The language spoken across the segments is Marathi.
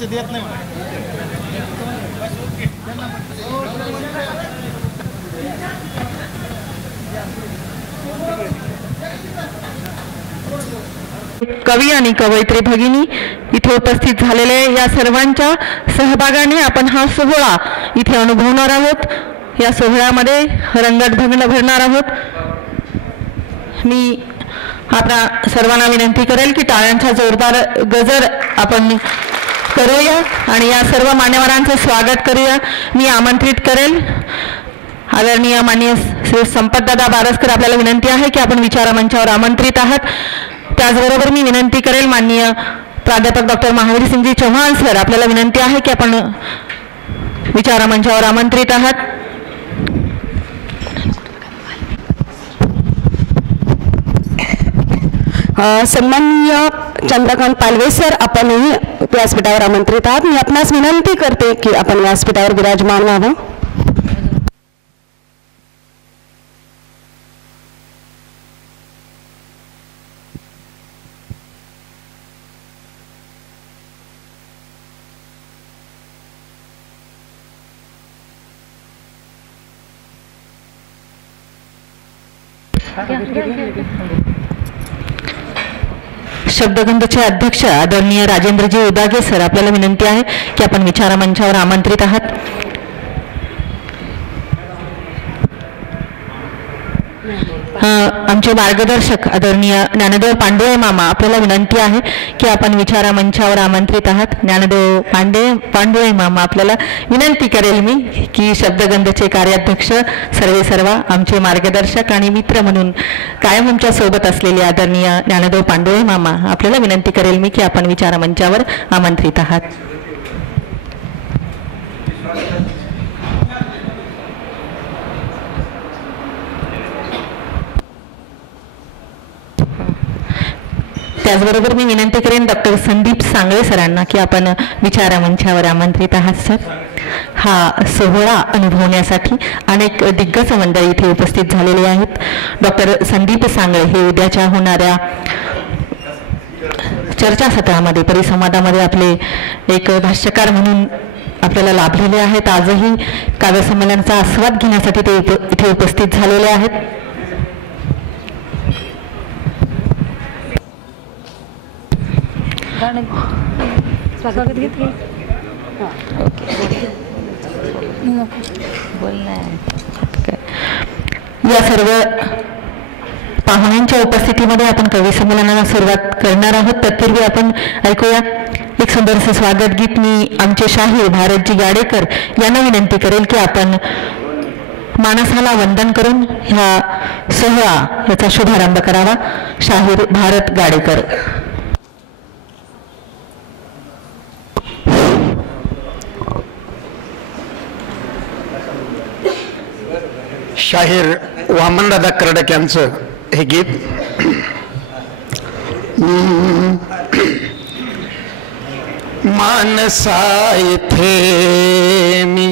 देत नाही कवी आणि कवयित्री भगिनी इथे उपस्थित झालेले या सर्वांच्या सहभागाने आपण हा सोहळा इथे अनुभवणार आहोत। या सोहळ्यामध्ये रंगत भरणार आहोत। मी आपल्या सर्वांना विनंती करेल की टाळ्यांचा जोरदार गजर आपण करूया आणि या सर्व मान्यवरांचे स्वागत करूया। मी आमंत्रित करेल आदरणीय माननीय श्री संपतदादा बारसकर, आपल्याला विनंती आहे की आपण विचारमंचावर आमंत्रित आहात। त्याचबरोबर मी विनंती करेल माननीय प्राध्यापक डॉक्टर महावीर सिंगजी चौहान सर, आपल्याला विनंती आहे की आपण विचारमंचावर आमंत्रित आहात। सन्माननीय चंद्रकांत पालवे सर, आपणही व्यासपीठावर आमंत्रित आहात। मी आपणास विनंती करते की आपण व्यासपीठावर विराजमान व्हावं। शब्दगंधचे अध्यक्ष आदरणीय राजेंद्रजी उदागे सर, आपल्याला विनंती आहे की आपण विचारमंचावर आमंत्रित आहात। आमचे मार्गदर्शक आदरणीय ज्ञानदेव पांडुळे मामा, आपल्याला विनंती आहे की आपण विचारमंचावर आमंत्रित आहात। ज्ञानदेव पांडुळे मामा, आपल्याला विनंती करेल मी की शब्दगंधचे कार्याध्यक्ष सर्व आमचे मार्गदर्शक आणि मित्र म्हणून कायम आमच्या सोबत असलेले आदरणीय ज्ञानदेव पांडुळे मामा, आपल्याला विनंती करेल मी की आपण विचारमंचावर आमंत्रित आहात। त्याचबरोबर मी विनंती करेन डॉक्टर संदीप सांगळे सरांना की आपण विचारमंचावर आमंत्रित आहात। सर, हा सोहळा अनुभवण्यासाठी अनेक दिग्गज मंडळी इथे उपस्थित झालेले आहेत। डॉक्टर संदीप सांगळे हे उद्याच्या होणाऱ्या चर्चासत्रामध्ये परिसंवादामध्ये आपले एक भाष्यकार म्हणून आपल्याला लाभलेले आहेत। आजही काव्य संमेलनाचा आस्वाद घेण्यासाठी ते इथे उपस्थित झालेले आहेत। स्वागत घेतले या सर्व पाहुण्यांच्या उपस्थितीमध्ये आपण कवी संमेलनाला सुरुवात करणार आहोत। तत्पूर्वी आपण ऐकूया एक सुंदरसे स्वागत गीत। मी आमचे शाहीर भारतजी गाडेकर यांना विनंती करेल की आपण मानसाला वंदन करून ह्या सोहळा याचा शुभारंभ करावा। शाहीर भारत गाडेकर। शाहीर वामनदादा कर्डक यांचं हे गीत। मानसा इथे मी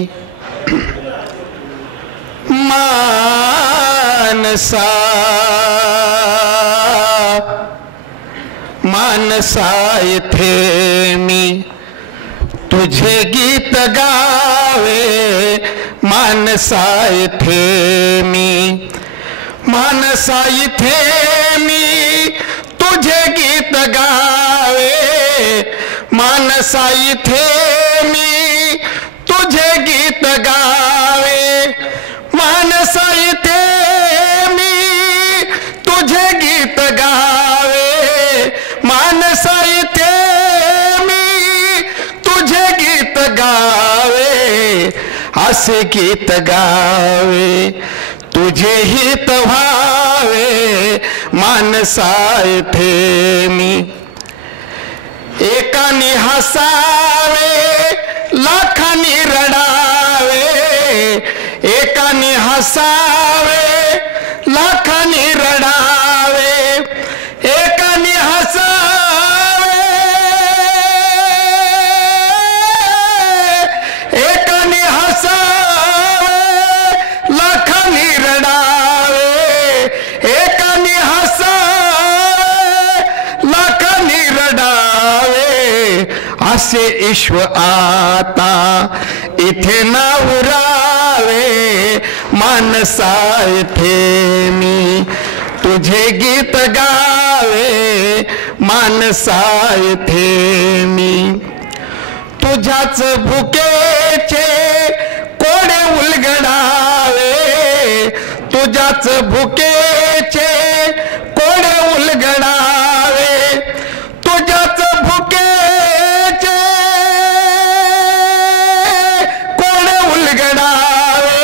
मानसा मानसा इथे मी तुझे गीत गावे। मानसा इथे मी मानसा इथे मी तुझे गीत गावे। मानसा इथे मी तुझे गीत गावे। मानसा इथे मी तुझे गीत गावे। मानसा इथे मी तुझे गीत गावे। असे गीत गावे तुझे हित व्हावे। मानसा इथे मी एकाने हसावे लाखांनी रडावे। एकाने हसावे लाखांनी रडावे। एकाने हसावे एकाने हसावे लाखांनी रडावे। एकाने हसावे लाखांनी रडावे। असे ईश्व आता इथे ना उरावे मानसा इथे मी तुझे गीत गावे मानसा इथे मी तुझ्याच भुकेचे कोडे उलगडावे तुझ्याच भुकेचे कोडे उलगडावे तुझ्याच भुकेचे कोडे उलगडावे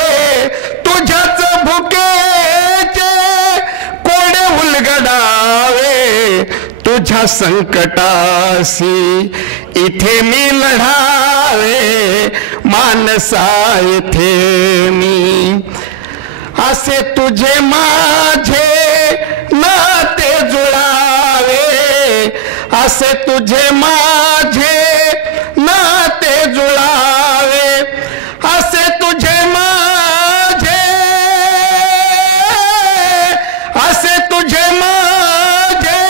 तुझ्याच भुकेचे कोडे उलगडावे तुझ्या संकटाशी इथे मी लढावे मानसा इथे मी असे तुझे माझे नाते जुळावे असे तुझे माझे नाते जुळावे असे तुझे माझे असे तुझे माझे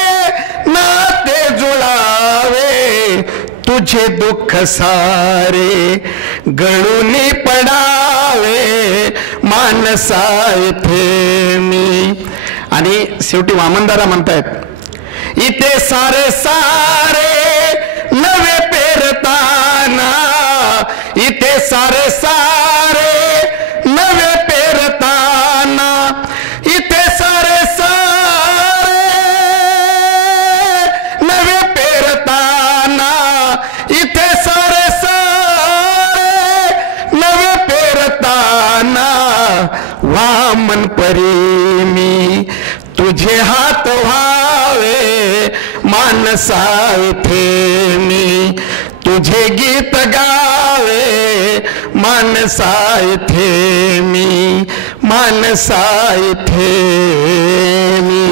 नाते जुळावे तुझे दुःख सारे गळून पडावे मानसा इथे मी. आणि शेवटी वामनदादा म्हणतायत इथे सारे सारे नवे पेरताना इथे सारे सारे नवे पेरताना इथे सारे सारे नवे पेरताना इथे सारे सारे नवे पेरताना वामन परी मी तुझे हात व्हावे मानसा इथे मी तुझे गीत गावे मानसा इथे मी मानसा इथे मी.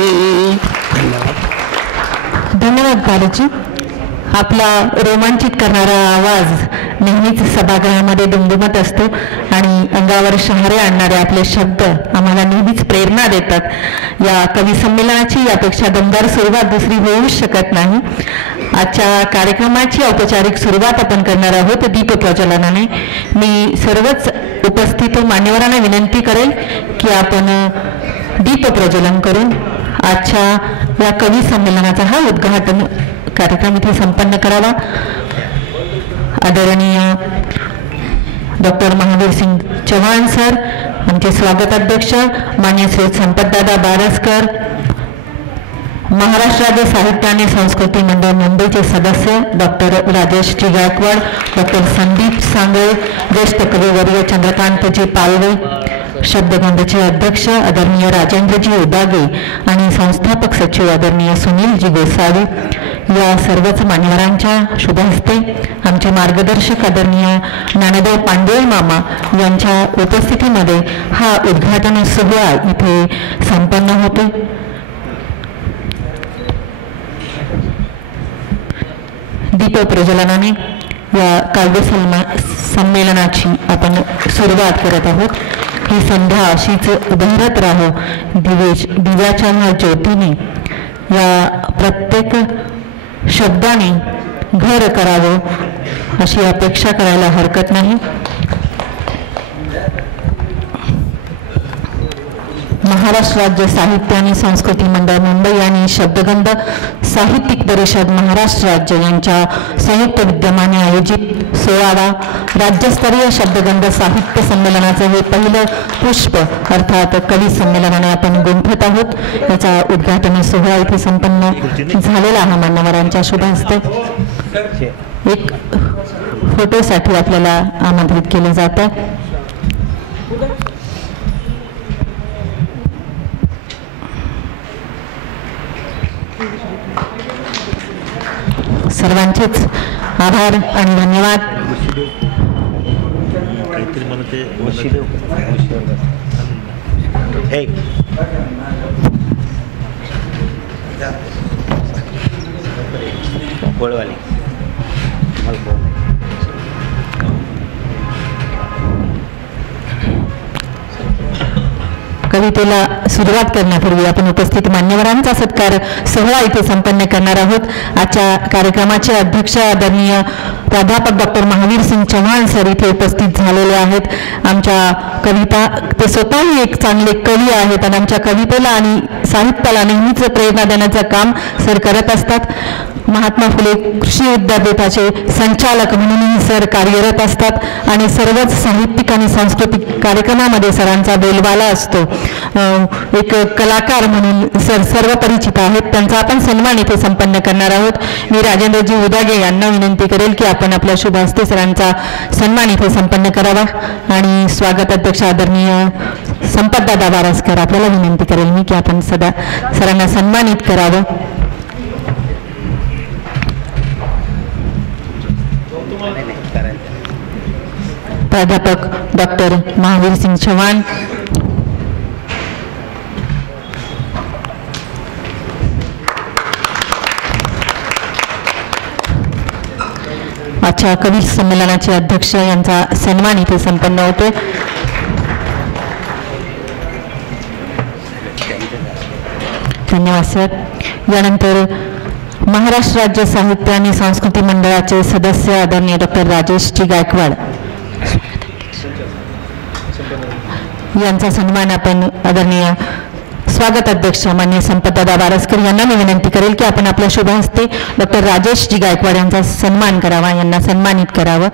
धन्यवाद बालूजी. आपला रोमांचित करणारा आवाज नेहमीच सभागृहामध्ये दुमदुमत असतो आणि अंगावर शहारे आणणारे आपले शब्द आम्हाला नेहमीच प्रेरणा देतात. या कवी संमेलनाची यापेक्षा दमदार सुरुवात दुसरी होऊच शकत नाही. आजच्या कार्यक्रमाची औपचारिक सुरुवात आपण करणार आहोत दीप प्रज्वलनाने. मी सर्वच उपस्थित मान्यवरांना विनंती करेल की आपण दीप प्रज्वलन करून आजच्या या कवी संमेलनाचा हा उद्घाटन कार्यक्रम इथे संपन्न करावा. आदरणीय डॉक्टर महावीर सिंग चव्हाण सर, आमचे स्वागताध्यक्ष मान्य श्री संपतदादा बारसकर, महाराष्ट्र राज्य साहित्य आणि संस्कृती मंडळ मुंबईचे सदस्य डॉक्टर राजेश जी गायकवाड, डॉक्टर संदीप सांगळे, ज्येष्ठ कविवर्य चंद्रकांतजी पालवे, शब्दगंधचे अध्यक्ष आदरणीय राजेंद्रजी उदागे आणि संस्थापक सचिव आदरणीय सुनीलजी गोसावी, या सर्वच मान्यवरांच्या शुभ हस्ते आमचे मार्गदर्शक आदरणीय ज्ञानदेव पांडे मामा यांच्या उपस्थितीमध्ये हा उद्घाटन सोहळा इथे संपन्न होतो. दीप प्रज्वलनाने या काव्य संमेलनाची आपण सुरुवात करत आहोत. ही संध्या अशीच उभारत राहो दिव्याच्या ह्या ज्योतीने, या प्रत्येक शब्दाने घर करावं अशी अपेक्षा करायला हरकत नाही. महाराष्ट्र राज्य साहित्य आणि संस्कृती मंडळ मुंबई आणि शब्दगंध साहित्यिक परिषद महाराष्ट्र राज्य यांच्या संयुक्त विद्यमाने आयोजित 16वा राज्यस्तरीय शब्दगंध साहित्य संमेलनाचं हे पहिलं पुष्प अर्थात कवी संमेलनाने आपण गुंफत आहोत. याचा उद्घाटन सोहळा इथे संपन्न झालेला हा मान्यवरांच्या शुभ हस्ते. एक फोटोसाठी आपल्याला आमंत्रित केले जात आहे. सर्वांचेच आभार आणि धन्यवाद. कवितेला सुरुवात करण्यापूर्वी आपण उपस्थित मान्यवरांचा सत्कार सोहळा इथे संपन्न करणार आहोत. आजच्या कार्यक्रमाचे अध्यक्ष आदरणीय प्राध्यापक डॉक्टर महावीर सिंग चव्हाण सर इथे उपस्थित झालेले आहेत. आमच्या कविता ते स्वतःही एक चांगले कवी आहेत आणि आमच्या कवितेला आणि साहित्याला नेहमीच प्रेरणा देण्याचं काम सर करत असतात. महात्मा फुले कृषी विद्यापीठाचे संचालक म्हणूनही सर कार्यरत असतात आणि सर्वच साहित्यिक आणि सांस्कृतिक कार्यक्रमामध्ये सरांचा बोलबाला असतो. एक कलाकार म्हणून सर सर्व परिचित आहेत. त्यांचा आपण सन्मान इथे संपन्न करणार आहोत. मी राजेंद्रजी उदागे यांना विनंती करेल की आपण आपल्या शुभ हस्ते सरांचा सन्मान इथे संपन्न करावा आणि स्वागत अध्यक्ष आदरणीय संपतदादा बारसकर आपल्याला विनंती करेल मी की आपण सदा सरांना सन्मानित करावं. प्राध्यापक डॉक्टर महावीर सिंग चव्हाण, आजच्या कवी संमेलनाचे अध्यक्ष यांचा सन्मान इथे संपन्न होतोय. धन्यवाद सर. यानंतर महाराष्ट्र राज्य साहित्य आणि संस्कृती मंडळाचे सदस्य आदरणीय डॉक्टर राजेशजी गायकवाड यांचा सन्मान आपण आदरणीय स्वागत अध्यक्ष माननीय संपतदादा बारसकर यांना मी विनंती करेल की आपण आपल्या शुभ हस्ते डॉक्टर राजेशजी गायकवाड यांचा सन्मान करावा, यांना सन्मानित करावं.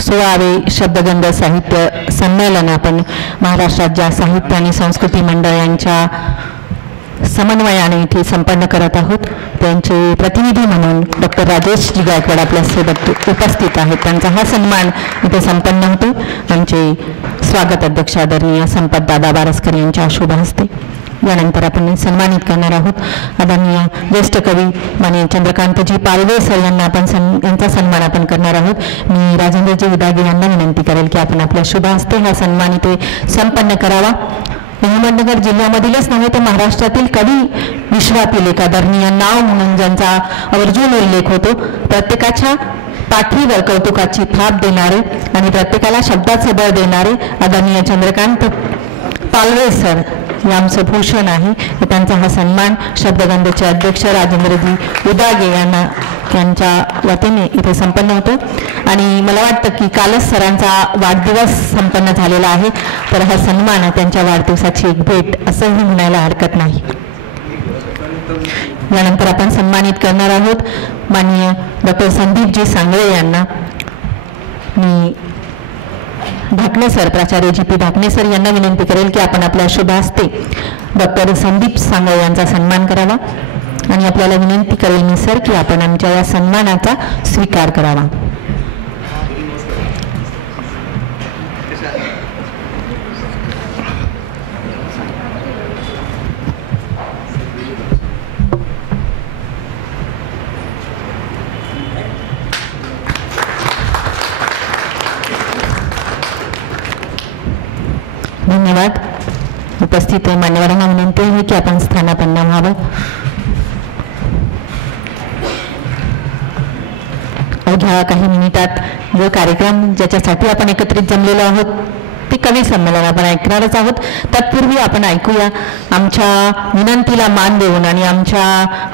सोळावे शब्दगंध साहित्य संमेलन आपण महाराष्ट्र राज्य साहित्य आणि संस्कृती मंडळ यांच्या समन्वयाने इथे संपन्न करत आहोत. त्यांचे प्रतिनिधी म्हणून डॉक्टर राजेशजी गायकवाड आपल्यासोबत उपस्थित आहेत. त्यांचा हा सन्मान इथे संपन्न होतो. आमचे स्वागत अध्यक्ष आदरणीय संपतदादा बारसकर यांच्या शुभ हस्ते. यानंतर आपण सन्मानित करणार आहोत आदरणीय ज्येष्ठ कवी माननीय चंद्रकांतजी पालवे सर यांना आपण यांचा सन्मान आपण करणार आहोत. मी राजेंद्रजी उदागे यांना विनंती करेल की आपण आपल्या शुभ हस्ते हा सन्मान इथे संपन्न करावा. अहमदनगर जिल्ह्यामधीलच नव्हे तर महाराष्ट्रातील कवी विश्वातील एक आदरणीय नाव म्हणून ज्यांचा आवर्जून उल्लेख होतो, प्रत्येकाच्या पाठीवर कौतुकाची थाप देणारे आणि प्रत्येकाला शब्दाचं बळ देणारे आदरणीय चंद्रकांत पालवे सर हे आमचं भूषण आहे. त्यांचा हा सन्मान शब्दगंधचे अध्यक्ष राजेंद्रजी उदागे यांच्या वतीने इथे संपन्न होतो. आणि मला वाटतं की कालच सरांचा वाढदिवस संपन्न झालेला आहे, तर हा सन्मान त्यांच्या वाढदिवसाची एक भेट असंही म्हणायला हरकत नाही. यानंतर आपण सन्मानित करणार आहोत माननीय डॉक्टर संदीपजी सांगळे यांना. मी ढाकणे सर, प्राचार्य जी पी ढाकणे सर यांना विनंती करेल की आपण आपल्या शुभ हस्ते डॉक्टर संदीप सांगळे यांचा सन्मान करावा आणि आपल्याला विनंती करेल मी सर की आपण आमच्या या सन्मानाचा स्वीकार करावा. धन्यवाद. उपस्थित मान्यवरांना विनंती आहे की आपण स्थानापन्न व्हावं. अवघ्या काही मिनिटात जो कार्यक्रम ज्याच्यासाठी आपण एकत्रित जमलेलो आहोत ते कवी संमेलन आपण ऐकणारच आहोत. तत्पूर्वी आपण ऐकूया आमच्या विनंतीला मान देऊन आणि आमच्या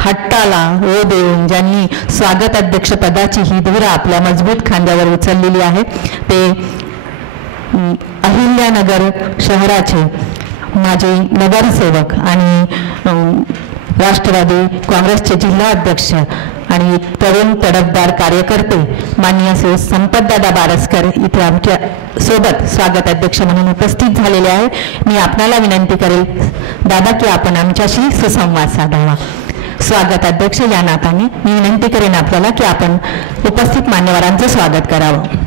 हट्टाला ओ देऊन ज्यांनी स्वागत अध्यक्ष पदाची ही धुरा आपल्या मजबूत खांद्यावर उचललेली आहे ते अहिल्यानगर शहराचे माजी नगरसेवक आणि राष्ट्रवादी काँग्रेसचे जिल्हा अध्यक्ष आणि तरुण तडफदार कार्यकर्ते माननीय श्री संपतदादा बारसकर इथे आमच्या सोबत स्वागत अध्यक्ष म्हणून उपस्थित झालेले आहे. मी आपणाला विनंती करेल दादा की आपण आमच्याशी सुसंवाद साधावा. स्वागत अध्यक्ष या नात्याने मी विनंती करेन आपल्याला की आपण उपस्थित मान्यवरांचं स्वागत करावं.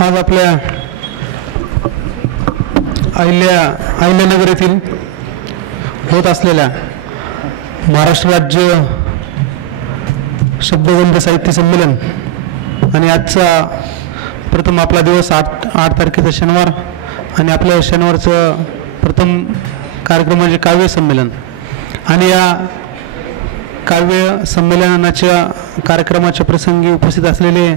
आज आपल्या अहिल्यानगर येथील होत असलेल्या महाराष्ट्र राज्य शब्दगंध साहित्य संमेलन आणि आजचा प्रथम आपला दिवस 8 तारखेचा शनिवार आणि आपल्या शनिवारचं प्रथम कार्यक्रम म्हणजे काव्य संमेलन आणि या काव्य संमेलनाच्या कार्यक्रमाच्या प्रसंगी उपस्थित असलेले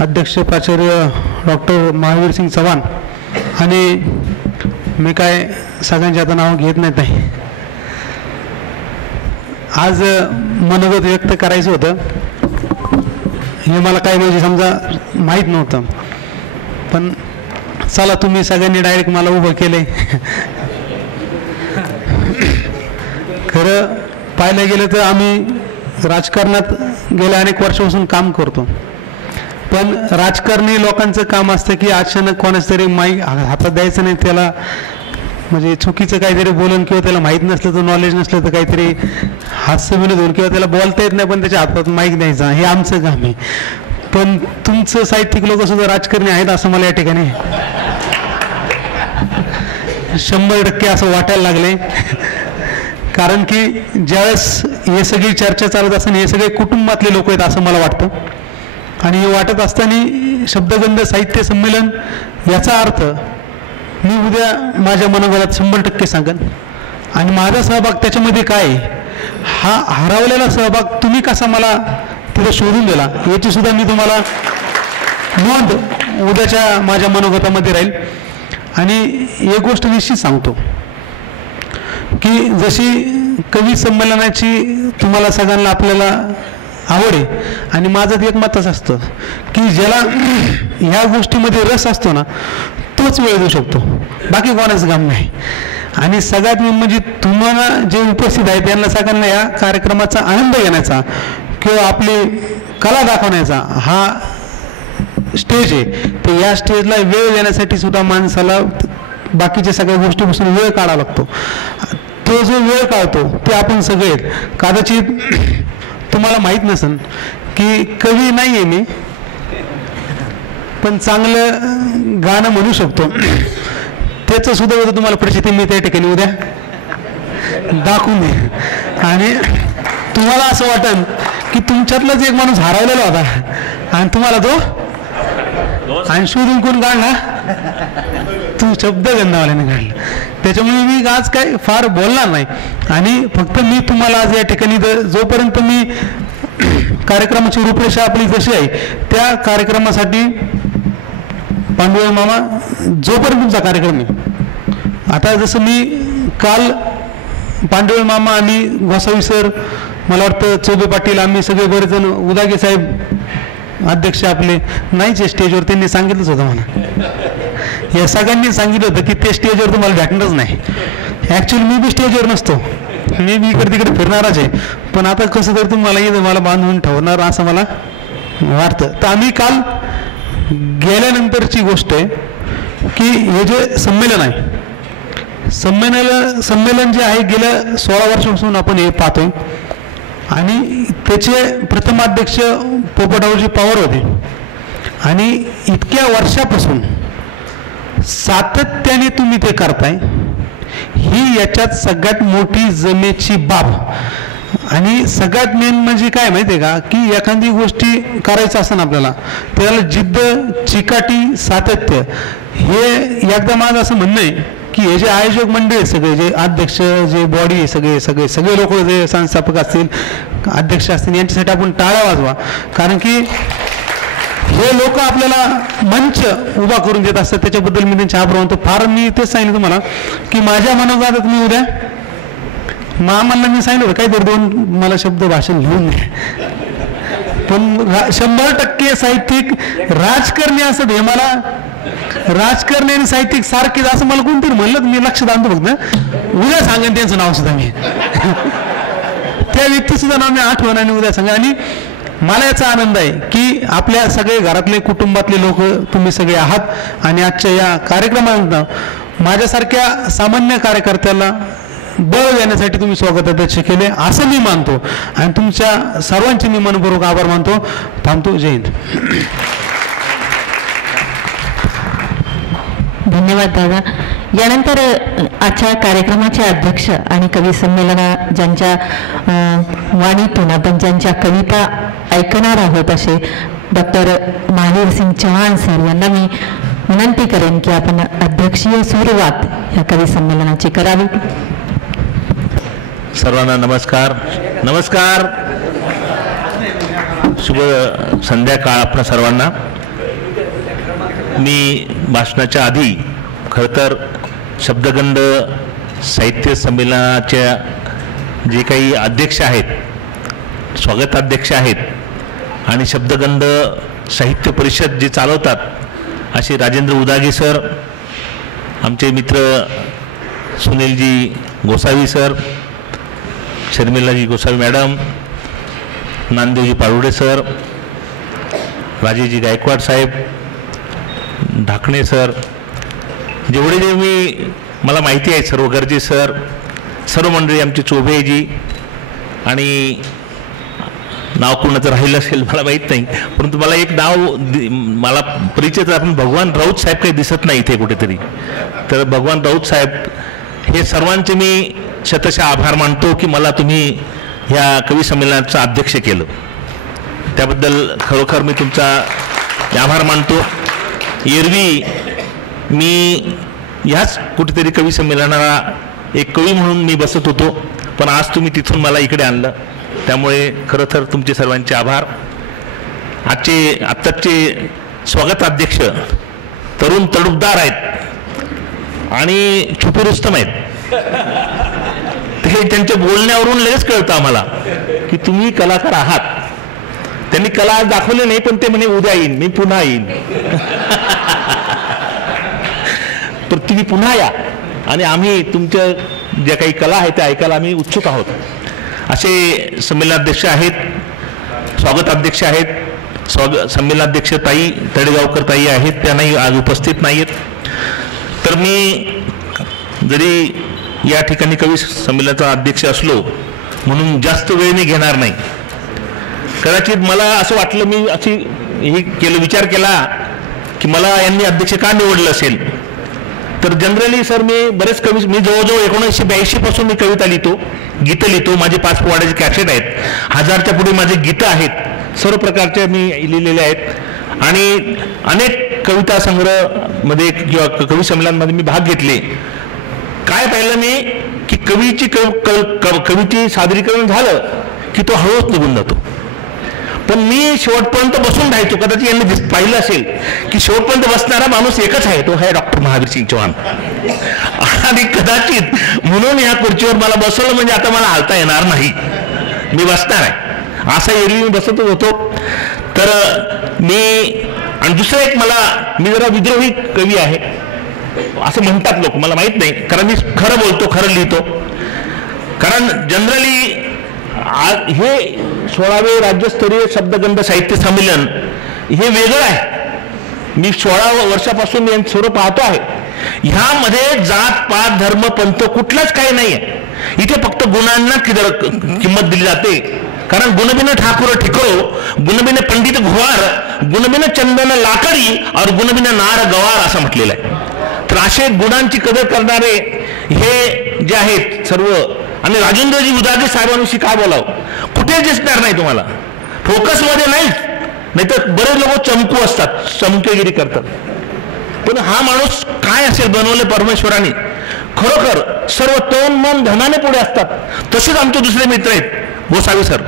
अध्यक्ष प्राचार्य डॉक्टर महावीर सिंग चव्हाण आणि मी काय सगळ्यांचे आता नाव घेत नाहीत आहे. आज मनोगत व्यक्त करायचं होतं हे मला काय म्हणजे समजा माहीत नव्हतं, पण चला तुम्ही सगळ्यांनी डायरेक्ट मला उभं केलंय. खरं पाहायला गेलं तर आम्ही राजकारणात गेल्या अनेक वर्षापासून काम करतो, पण राजकारणी लोकांचं काम असतं की अचानक कोणाच तरी माईक हातात द्यायचं नाही, त्याला म्हणजे चुकीचं काहीतरी बोलून किंवा त्याला माहीत नसलं तर नॉलेज नसलं तर काहीतरी हास्य विनोद होऊन किंवा त्याला बोलता येत नाही पण त्याच्या हातात माईक द्यायचा, हे आमचं काम आहे. पण तुमचं साहित्यिक लोक सुद्धा राजकारणी आहेत असं मला या ठिकाणी 100% असं वाटायला लागले. कारण की ज्यावेळेस हे सगळी चर्चा चालत असताना हे सगळे कुटुंबातले लोक आहेत असं मला वाटतं, आणि हे वाटत असताना शब्दगंध साहित्य संमेलन याचा अर्थ मी उद्या माझ्या मनोगतात 100% सांगेन. आणि माझा सहभाग त्याच्यामध्ये काय हा हरवलेला सहभाग तुम्ही कसा मला तिथे शोधून दिला याची सुद्धा मी तुम्हाला नोंद उद्याच्या माझ्या मनोगतामध्ये राहील. आणि एक गोष्ट निश्चित सांगतो की जशी कवी संमेलनाची तुम्हाला सगळ्यांना आपल्याला आवड आहे आणि माझं एक मतच असतं की ज्याला ह्या गोष्टीमध्ये रस असतो ना तोच वेळ देऊ शकतो, बाकी कोणाचं काम नाही. आणि सगळ्यात म्हणजे तुम्हाला जे उपस्थित आहेत त्यांना सगळ्यांना या कार्यक्रमाचा आनंद घेण्याचा किंवा आपली कला दाखवण्याचा हा स्टेज आहे, तर या स्टेजला वेळ देण्यासाठी सुद्धा माणसाला बाकीच्या सगळ्या गोष्टीपासून वेळ काढावा लागतो. तो जो वेळ काढतो ते आपण सगळे कदाचित तुम्हाला माहीत नसेल की कवी नाही आहे मी, पण चांगलं गाणं म्हणू शकतो, त्याचं सुद्धा उद्या तुम्हाला प्रचिती मी त्या ठिकाणी उद्या दाखवून दे. आणि तुम्हाला असं वाटेल की तुमच्यातलाच एक माणूस हरवलेला होता आणि तुम्हाला तो आणि शोधून कोण काढला, तू शब्द गंधावाल्याने काढला. त्याच्यामुळे मी आज काय फार बोलणार नाही आणि फक्त मी तुम्हाला आज या ठिकाणी जोपर्यंत मी कार्यक्रमाची रूपरेषा आपली जशी आहे त्या कार्यक्रमासाठी पांडुळे मामा जोपर्यंत तुमचा कार्यक्रम आहे, आता जसं मी काल पांडुळे मामा आणि गोसावी सर, मला वाटतं चौबे पाटील, आम्ही सगळे बरेच जण, उदागे साहेब अध्यक्ष आपले नाहीच स्टेजवर, त्यांनी सांगितलंच होतं मला, या सगळ्यांनी सांगितलं होतं की ते स्टेजवर तुम्हाला भेटणारच नाही. ॲक्च्युली मी बी स्टेजवर नसतो, मी इकडे तिकडे फिरणारच आहे, पण आता कसं तर तुम्हाला येतं मला बांधून ठेवणार असं मला वाटतं. तर आम्ही काल गेल्यानंतरची गोष्ट आहे की हे जे संमेलन आहे, संमेलन जे आहे गेल्या 16 वर्षापासून आपण हे पाहतोय आणि त्याचे प्रथम अध्यक्ष पोपटरावजी पवार होते आणि इतक्या वर्षापासून सातत्याने तुम्ही ते करताय ही याच्यात सगळ्यात मोठी जमेची बाब. आणि सगळ्यात मेन म्हणजे काय माहिती आहे का की एखादी गोष्टी करायचं असतं ना आपल्याला त्याला जिद्द, चिकाटी, सातत्य, हे एकदा माझं असं म्हणणं आहे की हे जे आयोजक मंडळ सगळे, जे अध्यक्ष, जे बॉडी, सगळे लोक जे संस्थापक असतील, अध्यक्ष असतील, यांच्यासाठी आपण टाळ्या वाजवा. कारण की हे लोक आपल्याला मंच उभा करून देत असतात, त्याच्याबद्दल मी त्यांचे आभार मानतो. फार मी तेच सांगितलं तुम्हाला की माझ्या मनोगतात मी उद्या मामांना मी सांगितलं होतं काहीतरी 2 मला शब्द भाषण लिहून दे, पण 100% साहित्यिक राजकारणी असत, हे मला राजकारणी आणि साहित्यिक सारखेच असं मला कोणतरी म्हणलं, मी लक्षात आणतो फक्त उद्या सांगेन त्यांचं नाव सुद्धा मी त्या व्यक्तीसुद्धा नाव मी आठवण आणि उद्या सांगा. आणि मला याचा आनंद आहे की आपल्या सगळे घरातले, कुटुंबातले लोक तुम्ही सगळे आहात आणि आजच्या या कार्यक्रमानंतर माझ्यासारख्या सामान्य कार्यकर्त्याला बळ देण्यासाठी तुम्ही स्वागताध्यक्ष केले असं मी मानतो आणि तुमच्या सर्वांचे मी मनपूर्वक आभार मानतो. थांबतो. जय हिंद. धन्यवाद दादा. यानंतर आजच्या कार्यक्रमाचे अध्यक्ष आणि कवी संमेलना ज्यांच्या वाणीतून आपण ज्यांच्या कविता ऐकणार आहोत असे डॉक्टर महावीर सिंग चव्हाण सर यांना मी विनंती करेन की आपण अध्यक्षीय सुरुवात या कवी संमेलनाची करावी. सर्वांना नमस्कार. नमस्कार, शुभ संध्याकाळ आपल्या सर्वांना. मी भाषणाच्या आधी खरं तर शब्दगंध साहित्य संमेलनाच्या जे काही अध्यक्ष आहेत, स्वागताध्यक्ष आहेत आणि शब्दगंध साहित्य परिषद जे चालवतात असे राजेंद्र उदागे सर, आमचे मित्र Sunilji Gosavi sir, शर्मिलाजी Gosavi madam, नामदेवजी पारुडे sir, राजेजी Gaikwad साहेब, ढाकणे सर, जेवढे जे मला माहिती आहे सर्व गरजे सर, सर्व मंडळी, आमचे चोभेजी, आणि नाव कोणाचं राहिलं असेल मला माहीत नाही, परंतु मला एक नाव मला परिचय आपण भगवान राऊत साहेब काही दिसत नाही इथे कुठेतरी, तर भगवान राऊत साहेब हे सर्वांचे मी शतशः आभार मानतो की मला तुम्ही ह्या कवी संमेलनाचं अध्यक्ष केलं. त्याबद्दल खरोखर मी तुमचा आभार मानतो. एरवी मी ह्याच कुठेतरी कवी संमेलनाला एक कवी म्हणून मी बसत होतो, पण आज तुम्ही तिथून मला इकडे आणलं, त्यामुळे खरं तर तुमचे सर्वांचे आभार. आत्ताचे स्वागताध्यक्ष तरुण तडफदार आहेत आणि छुपी रुस्तम आहेत. ते त्यांच्या बोलण्यावरून लगेच कळतं आम्हाला की तुम्ही कलाकार आहात. त्यांनी कला आज दाखवली नाही, पण ते म्हणे उद्या येईन, मी पुन्हा येईन. तर तुम्ही पुन्हा या आणि आम्ही तुमच्या ज्या काही कला आहेत त्या ऐकायला आम्ही उत्सुक आहोत. असे संमेलनाध्यक्ष आहेत, स्वागताध्यक्ष आहेत, संमेलनाध्यक्ष ताई तळेगावकर ताई आहेत, त्या नाही आज उपस्थित नाही आहेत. तर मी जरी या ठिकाणी कवी संमेलनाचा अध्यक्ष असलो म्हणून जास्त वेळ मी घेणार नाही. कदाचित मला असं वाटलं, मी अशी विचार केला की मला यांनी अध्यक्ष का निवडलं असेल. तर जनरली सर मी बरेच कवी, मी जवळजवळ 1982 पासून मी कविता लिहितो, गीतं लिहितो. माझे 5 पोवाड्याचे कॅसेट आहेत, 1000च्या पुढे माझे गीतं आहेत, सर्व प्रकारचे मी लिहिलेले आहेत आणि अनेक कविता संग्रहमध्ये किंवा कवी संमेलनामध्ये मी भाग घेतले. काय पाहिलं मी की कवीची सादरीकरण झालं की तो हळूच निघून जातो, पण मी शेवटपर्यंत बसून राहायचो. कदाचित यांनी पाहिलं असेल की शेवटपर्यंत बसणारा माणूस एकच आहे, तो आहे डॉक्टर महावीर सिंग चौहान. आणि कदाचित म्हणून या खुर्चीवर मला बसवलं म्हणजे आता मला हालता येणार नाही, मी बसणार आहे असा एरवी मी बसतच होतो. तर आणि दुसरं एक मी जरा विद्रोही कवी आहे असं म्हणतात लोक, मला माहित नाही, कारण मी खरं बोलतो, खरं लिहितो. कारण जनरली हे 16वे राज्यस्तरीय शब्दगंध साहित्य संमेलन हे वेगळं आहे. मी 16 वर्षापासून मी सर्व पाहतो आहे. ह्यामध्ये जात पात धर्म पंथ कुठलाच काही नाही आहे. इथे फक्त गुणांना किंमत दिली जाते. कारण गुणबिन ठाकूर ठिकरो, गुणबिन पंडित घोवार, गुणबिन चंदन लाकडी और गुणबिन नार गवार असं म्हटलेलं आहे. तर असे गुणांची कदर करणारे हे जे आहेत सर्व, आणि राजेंद्रजी उदागे साहेबांविषयी काय बोलावं, कुठे दिसणार नाही तुम्हाला, फोकसमध्ये नाही तर बरेच लोक चमकू असतात, चमकेगिरी करतात. पण हा माणूस काय असेल बनवले परमेश्वराने, खरोखर सर्व तन मन धनाने पुढे असतात. तसेच आमचे दुसरे मित्र आहेत गोसावी सर.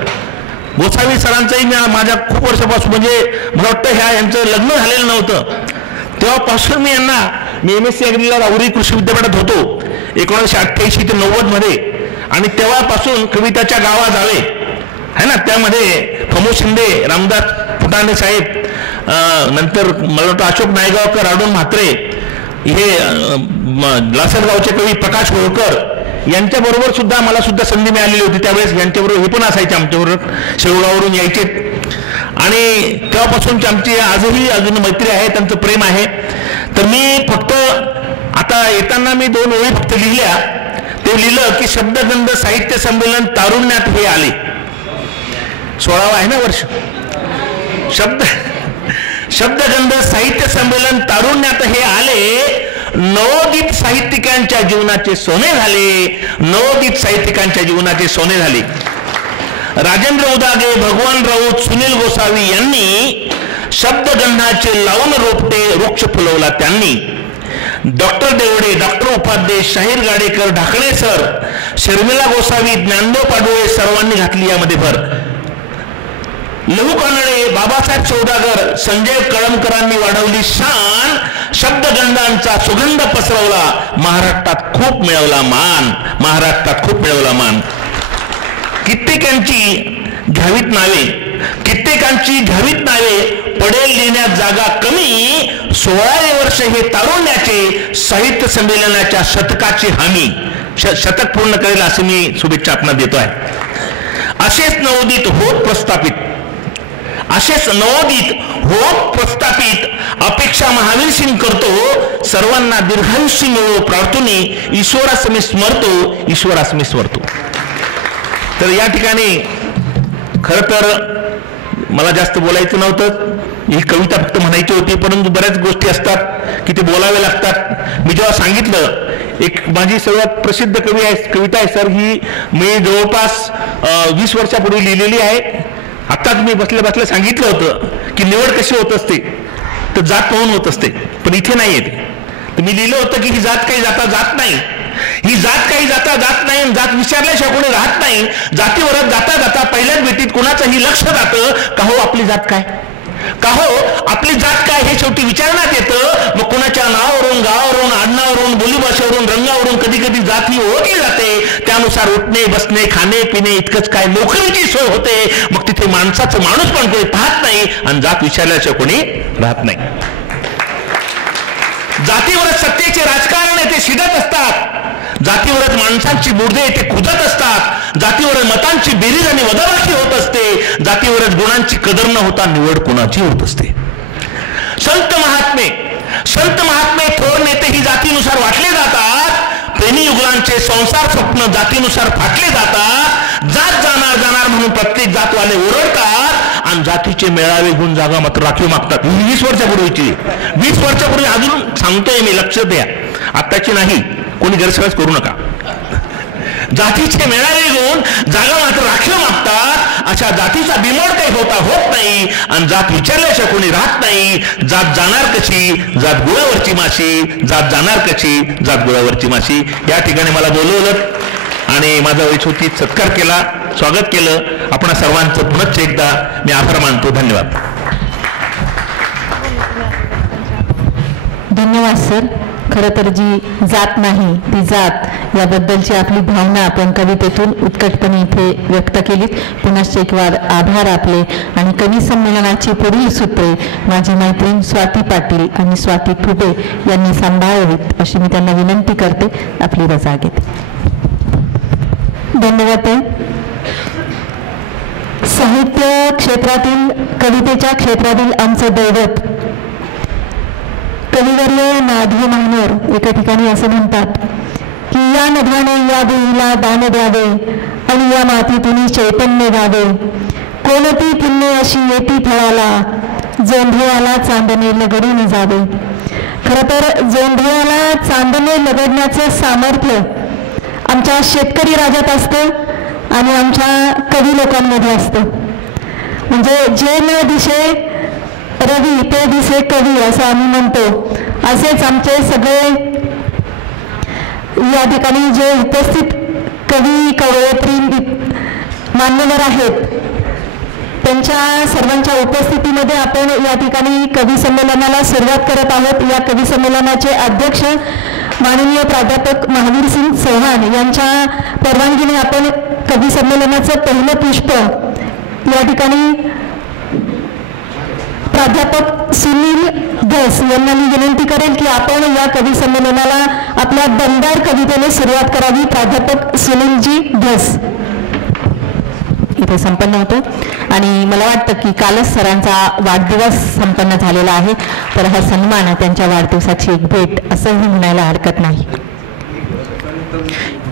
गोसावी सरांचंही माझ्या खूप वर्षापासून, म्हणजे मला वाटतं यांचं लग्न झालेलं नव्हतं तेव्हापासून मी MSc अग्रीला राहुरी कृषी विद्यापीठात होतो 1988 ते 90 मध्ये, आणि तेव्हापासून कविताच्या गावात आले है ना. त्यामध्ये प्रमोद शिंदे, रामदास फुटाणे साहेब, नंतर मला वाटतं अशोक नायगावकर, राडून म्हात्रे, हे लासलगावचे कवी प्रकाश होळकर यांच्याबरोबर सुद्धा मला सुद्धा संधी मिळालेली होती. त्यावेळेस यांच्याबरोबर हे पण असायचे, आमच्याबरोबर शेवगाववरून यायचे. आणि तेव्हापासूनची आमची आजही अजून मैत्री आहे, त्यांचं प्रेम आहे. तर मी फक्त आता येताना मी 2 ओळी फक्त लिहिल्या. ते लिहिलं की शब्दगंध साहित्य संमेलन तारुण्यात हे आले. 16वा आहे ना वर्ष. शब्दगंध साहित्य संमेलन तारुण्यात हे आले, नवोदित साहित्यिकांच्या जीवनाचे सोने झाले, नवोदित साहित्यिकांच्या जीवनाचे सोने झाले. राजेंद्र उदागे, भगवान राऊत, सुनील गोसावी यांनी शब्दगंधाचे लावून रोपटे वृक्ष फुलवला. त्यांनी डॉक्टर देवडे, डॉक्टर उपाध्ये, शाहीर गाडेकर, ढाकणे सर, शर्मिला गोसावी, ज्ञानदेव पाडोळे सर्वांनी घातली यामध्ये भर. लहू कानडे, बाबासाहेब सौदागर, संजय कळमकरांनी वाढवली शान. शब्दगंधांचा सुगंध पसरवला, महाराष्ट्रात खूप मिळवला मान. महाराष्ट्रात खूप मिळवला मान. कित्येकांची घ्यावीत नावे, कित्येकांची घ्यावीत नावे, पडेल लिहिण्यात जागा कमी. 16 वर्ष हे तारुण्याचे, साहित्य संमेलनाच्या शतकाची हमी. शतक पूर्ण करेल असे मी शुभेच्छा आपणास देतो आहे. असेच नवोदित होत प्रस्थापित, असेच नवोदित होत प्रस्थापित अपेक्षा महावीर सिंग करतो. सर्वांना दीर्घायुष्य मिळो प्रार्थने, ईश्वरास मी स्मरतो, ईश्वरास मी स्मरतो. तर या ठिकाणी खरं तर मला जास्त बोलायचं नव्हतं, ही कविता फक्त म्हणायची होती, परंतु बऱ्याच गोष्टी असतात की ते बोलावे लागतात. मी जेव्हा सांगितलं, एक माझी सर्वात प्रसिद्ध कविता आहे सर, ही मी जवळपास 20 वर्षापूर्वी लिहिलेली आहे. आत्ताच मी बसल्या बसल्या सांगितलं होतं की निवड कशी होत असते तर जात पाहून होत असते, पण इथे नाही येते. तर मी लिहिलं होतं की ही जात काही जात नाही, ही जात काही जात नाही, जात विचारल्याशिवाय कोणी राहत नाही. जातीवरच जाता जाता पहिल्याच भेटीत कोणाचंही लक्ष जातं का हो आपली जात काय, का हो आपली जात काय हे शेवटी विचारण्यात येतं. मग कोणाच्या नावावरून, गावावरून, आडनावरून, बोलीभाषेवरून, रंगावरून कधी कधी जात ही ओळखली जाते. त्यानुसार उठणे बसणे खाणे पिणे इतकंच काय नोकरीची सोय होते. मग तिथे माणसाचं माणूस पण कोणी पाहत नाही आणि जात विचारल्याशिवाय कोणी राहत नाही. जातीवरच सत्तेचे राजकारण ते शिदत असतात, जातीवरच माणसांची मुर्दे ते खुदत असतात, जातीवरच मतांची बेरीज आणि वजाबाकी होत असते, जातीवरच गुणांची कदर न होता निवड कोणाची होत असते. संत महात्मे थोर नेते ही जातीनुसार वाटले जातात. प्रेमी युगलांचे संसार स्वप्न जातीनुसार फाटले जातात. जात जाणार म्हणून प्रत्येक जातवाले ओरडतात आणि जातीचे मेळावे घेऊन जागा मात्र राखीव मागतात. 20 वर्षापूर्वीची, 20 वर्षापूर्वी अजून सांगतोय मी, लक्ष द्या, आत्ताची नाही, कोणी गैरसमज करू नका. जातीचे मेळावे घेऊन जागा मात्र राखीव मागतात. अशा जातीचा बिमोड काही होत नाही आणि जात विचारल्याशिवाय कोणी राहत नाही. जात जाणार कशी, जात गुळावरची माशी, जात जाणार कशी, जात गुळावरची माशी. या ठिकाणी मला बोलवलं आणि माझा यशोचित सत्कार केला, स्वागत केलं. आपण सर्वांचं पुनश्च एकदा मी आभार मानतो. धन्यवाद. धन्यवाद सर. खरं तर जी जात नाही ती जात याबद्दलची आपली भावना आपण कवितेतून उत्कटपणे इथे व्यक्त केलीत. पुनश्च एक वार आभार आपले. आणि कवी संमेलनाची पुढील सूत्रे माझी मैत्रीण स्वाती पाटील आणि स्वाती ठुबे यांनी सांभाळावीत अशी मी त्यांना विनंती करते. आपली रजा घेते. धन्यवाद. साहित्य क्षेत्रातील, कवितेच्या क्षेत्रातील आमचं दैवत कविवर्य नाधी मानोर एका ठिकाणी असं म्हणतात की या नभाने या भूमीला दान द्यावे आणि या मातीतून चैतन्य गावे. कोणती पुण्य अशी येती फळाला, जोंधळ्याला चांदणे लगडून जावे. खरं तर जोंधळ्याला चांदणे लगडण्याचं सामर्थ्य आमच्या शेतकरी राजात असतं आणि आमच्या कवी लोकांमध्ये असतं. म्हणजे जे न दिशे रवी ते दिसे कवी असं आम्ही म्हणतो. असेच आमचे सगळे या ठिकाणी जे उपस्थित कवी कवयित्री मान्यवर आहेत त्यांच्या सर्वांच्या उपस्थितीमध्ये आपण या ठिकाणी कवी संमेलनाला सुरुवात करत आहोत. या कवी संमेलनाचे अध्यक्ष माननीय प्राध्यापक महावीर सिंग चौहान यांच्या परवानगीने आपण कवी संमेलनाचं पहिलं पुष्प या ठिकाणी प्राध्यापक सुनील धस यांना मी विनंती करेन की आपण या कवी संमेलनाला आपल्या दमदार कवितेने सुरुवात करावी. प्राध्यापक सुनीलजी धस इथे संपन्न होतो. आणि मला वाटतं की कालच सरांचा वाढदिवस संपन्न झालेला आहे, तर हा सन्मान त्यांच्या वाढदिवसाची एक भेट असंही म्हणायला हरकत नाही.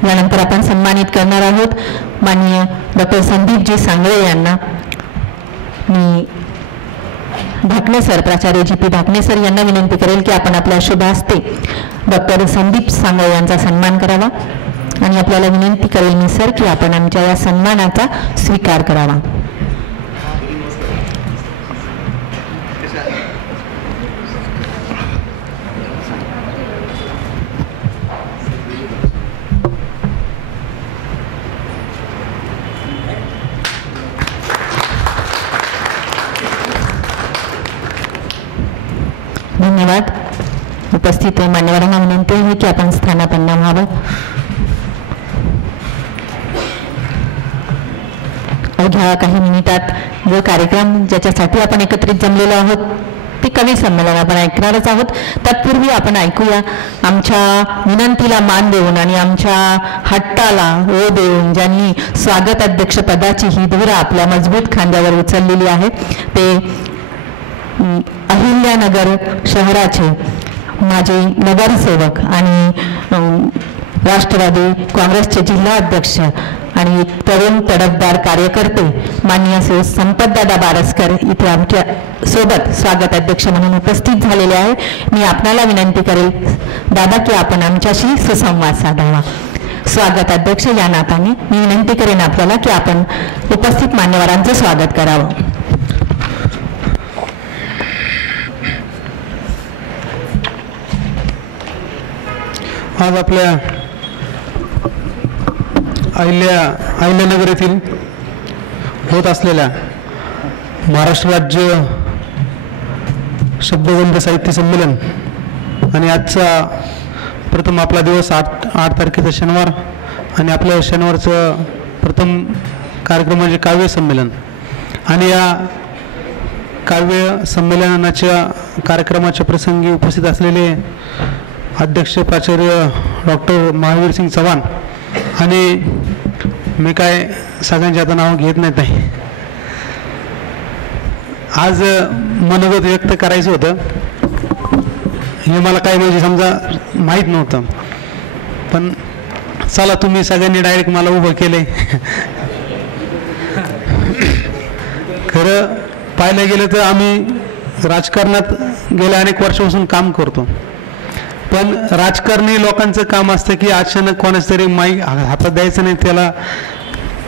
यानंतर आपण सन्मानित करणार आहोत माननीय डॉक्टर संदीपजी सांगळे यांना. मी ढाकणे सर, प्राचार्य जी पी ढाकणे सर यांना विनंती करेल की आपण आपल्या शुभ हस्ते डॉक्टर संदीप सांगळे यांचा सन्मान करावा. आणि आपल्याला विनंती करेल मी सर की आपण आमच्या या सन्मानाचा स्वीकार करावा. उपस्थित मान्यवरांना विनंती आहे की आपण स्थानापन्न व्हावं. अवघ्या काही मिनिटात जो कार्यक्रम ज्याच्यासाठी आपण एकत्रित जमलेलो आहोत ते कवी संमेलन आपण ऐकणारच आहोत. तत्पूर्वी आपण ऐकूया आमच्या विनंतीला मान देऊन आणि आमच्या हट्टाला ओ देऊन ज्यांनी स्वागत अध्यक्ष पदाची ही धुरा आपल्या मजबूत खांद्यावर उचललेली आहे ते अहिल्यानगर शहराचे माजी नगरसेवक आणि राष्ट्रवादी काँग्रेसचे जिल्हा अध्यक्ष आणि तरुण तडफदार कार्यकर्ते माननीय श्री संपतदादा बारसकर इथे आमच्या सोबत स्वागत अध्यक्ष म्हणून उपस्थित झालेले आहे. मी आपणाला विनंती करेल दादा की आपण आमच्याशी सुसंवाद साधावा. स्वागत अध्यक्ष या नात्याने मी विनंती करेन आपल्याला की आपण उपस्थित मान्यवरांचं स्वागत करावं. आज आपल्या अहिल्यानगर येथील होत असलेल्या महाराष्ट्र राज्य शब्दगंध साहित्य संमेलन आणि आजचा प्रथम आपला दिवस 8 तारखेचा शनिवार आणि आपल्या शनिवारचं प्रथम कार्यक्रम म्हणजे काव्य संमेलन आणि या काव्य संमेलनाच्या कार्यक्रमाच्या प्रसंगी उपस्थित असलेले अध्यक्ष प्राचार्य डॉक्टर महावीर सिंग चव्हाण आणि मी काय सगळ्यांचे आता नाव घेत नाहीत आहे. आज मनोगत व्यक्त करायचं होतं हे मला काय म्हणजे समजा माहीत नव्हतं पण चला तुम्ही सगळ्यांनी डायरेक्ट मला उभं केलंय. खरं पाहायला गेलं तर आम्ही राजकारणात गेल्या अनेक वर्षापासून काम करतो पण राजकारणी लोकांचं काम असतं की अचानक कोणाच तरी माईक हातात द्यायचं नाही त्याला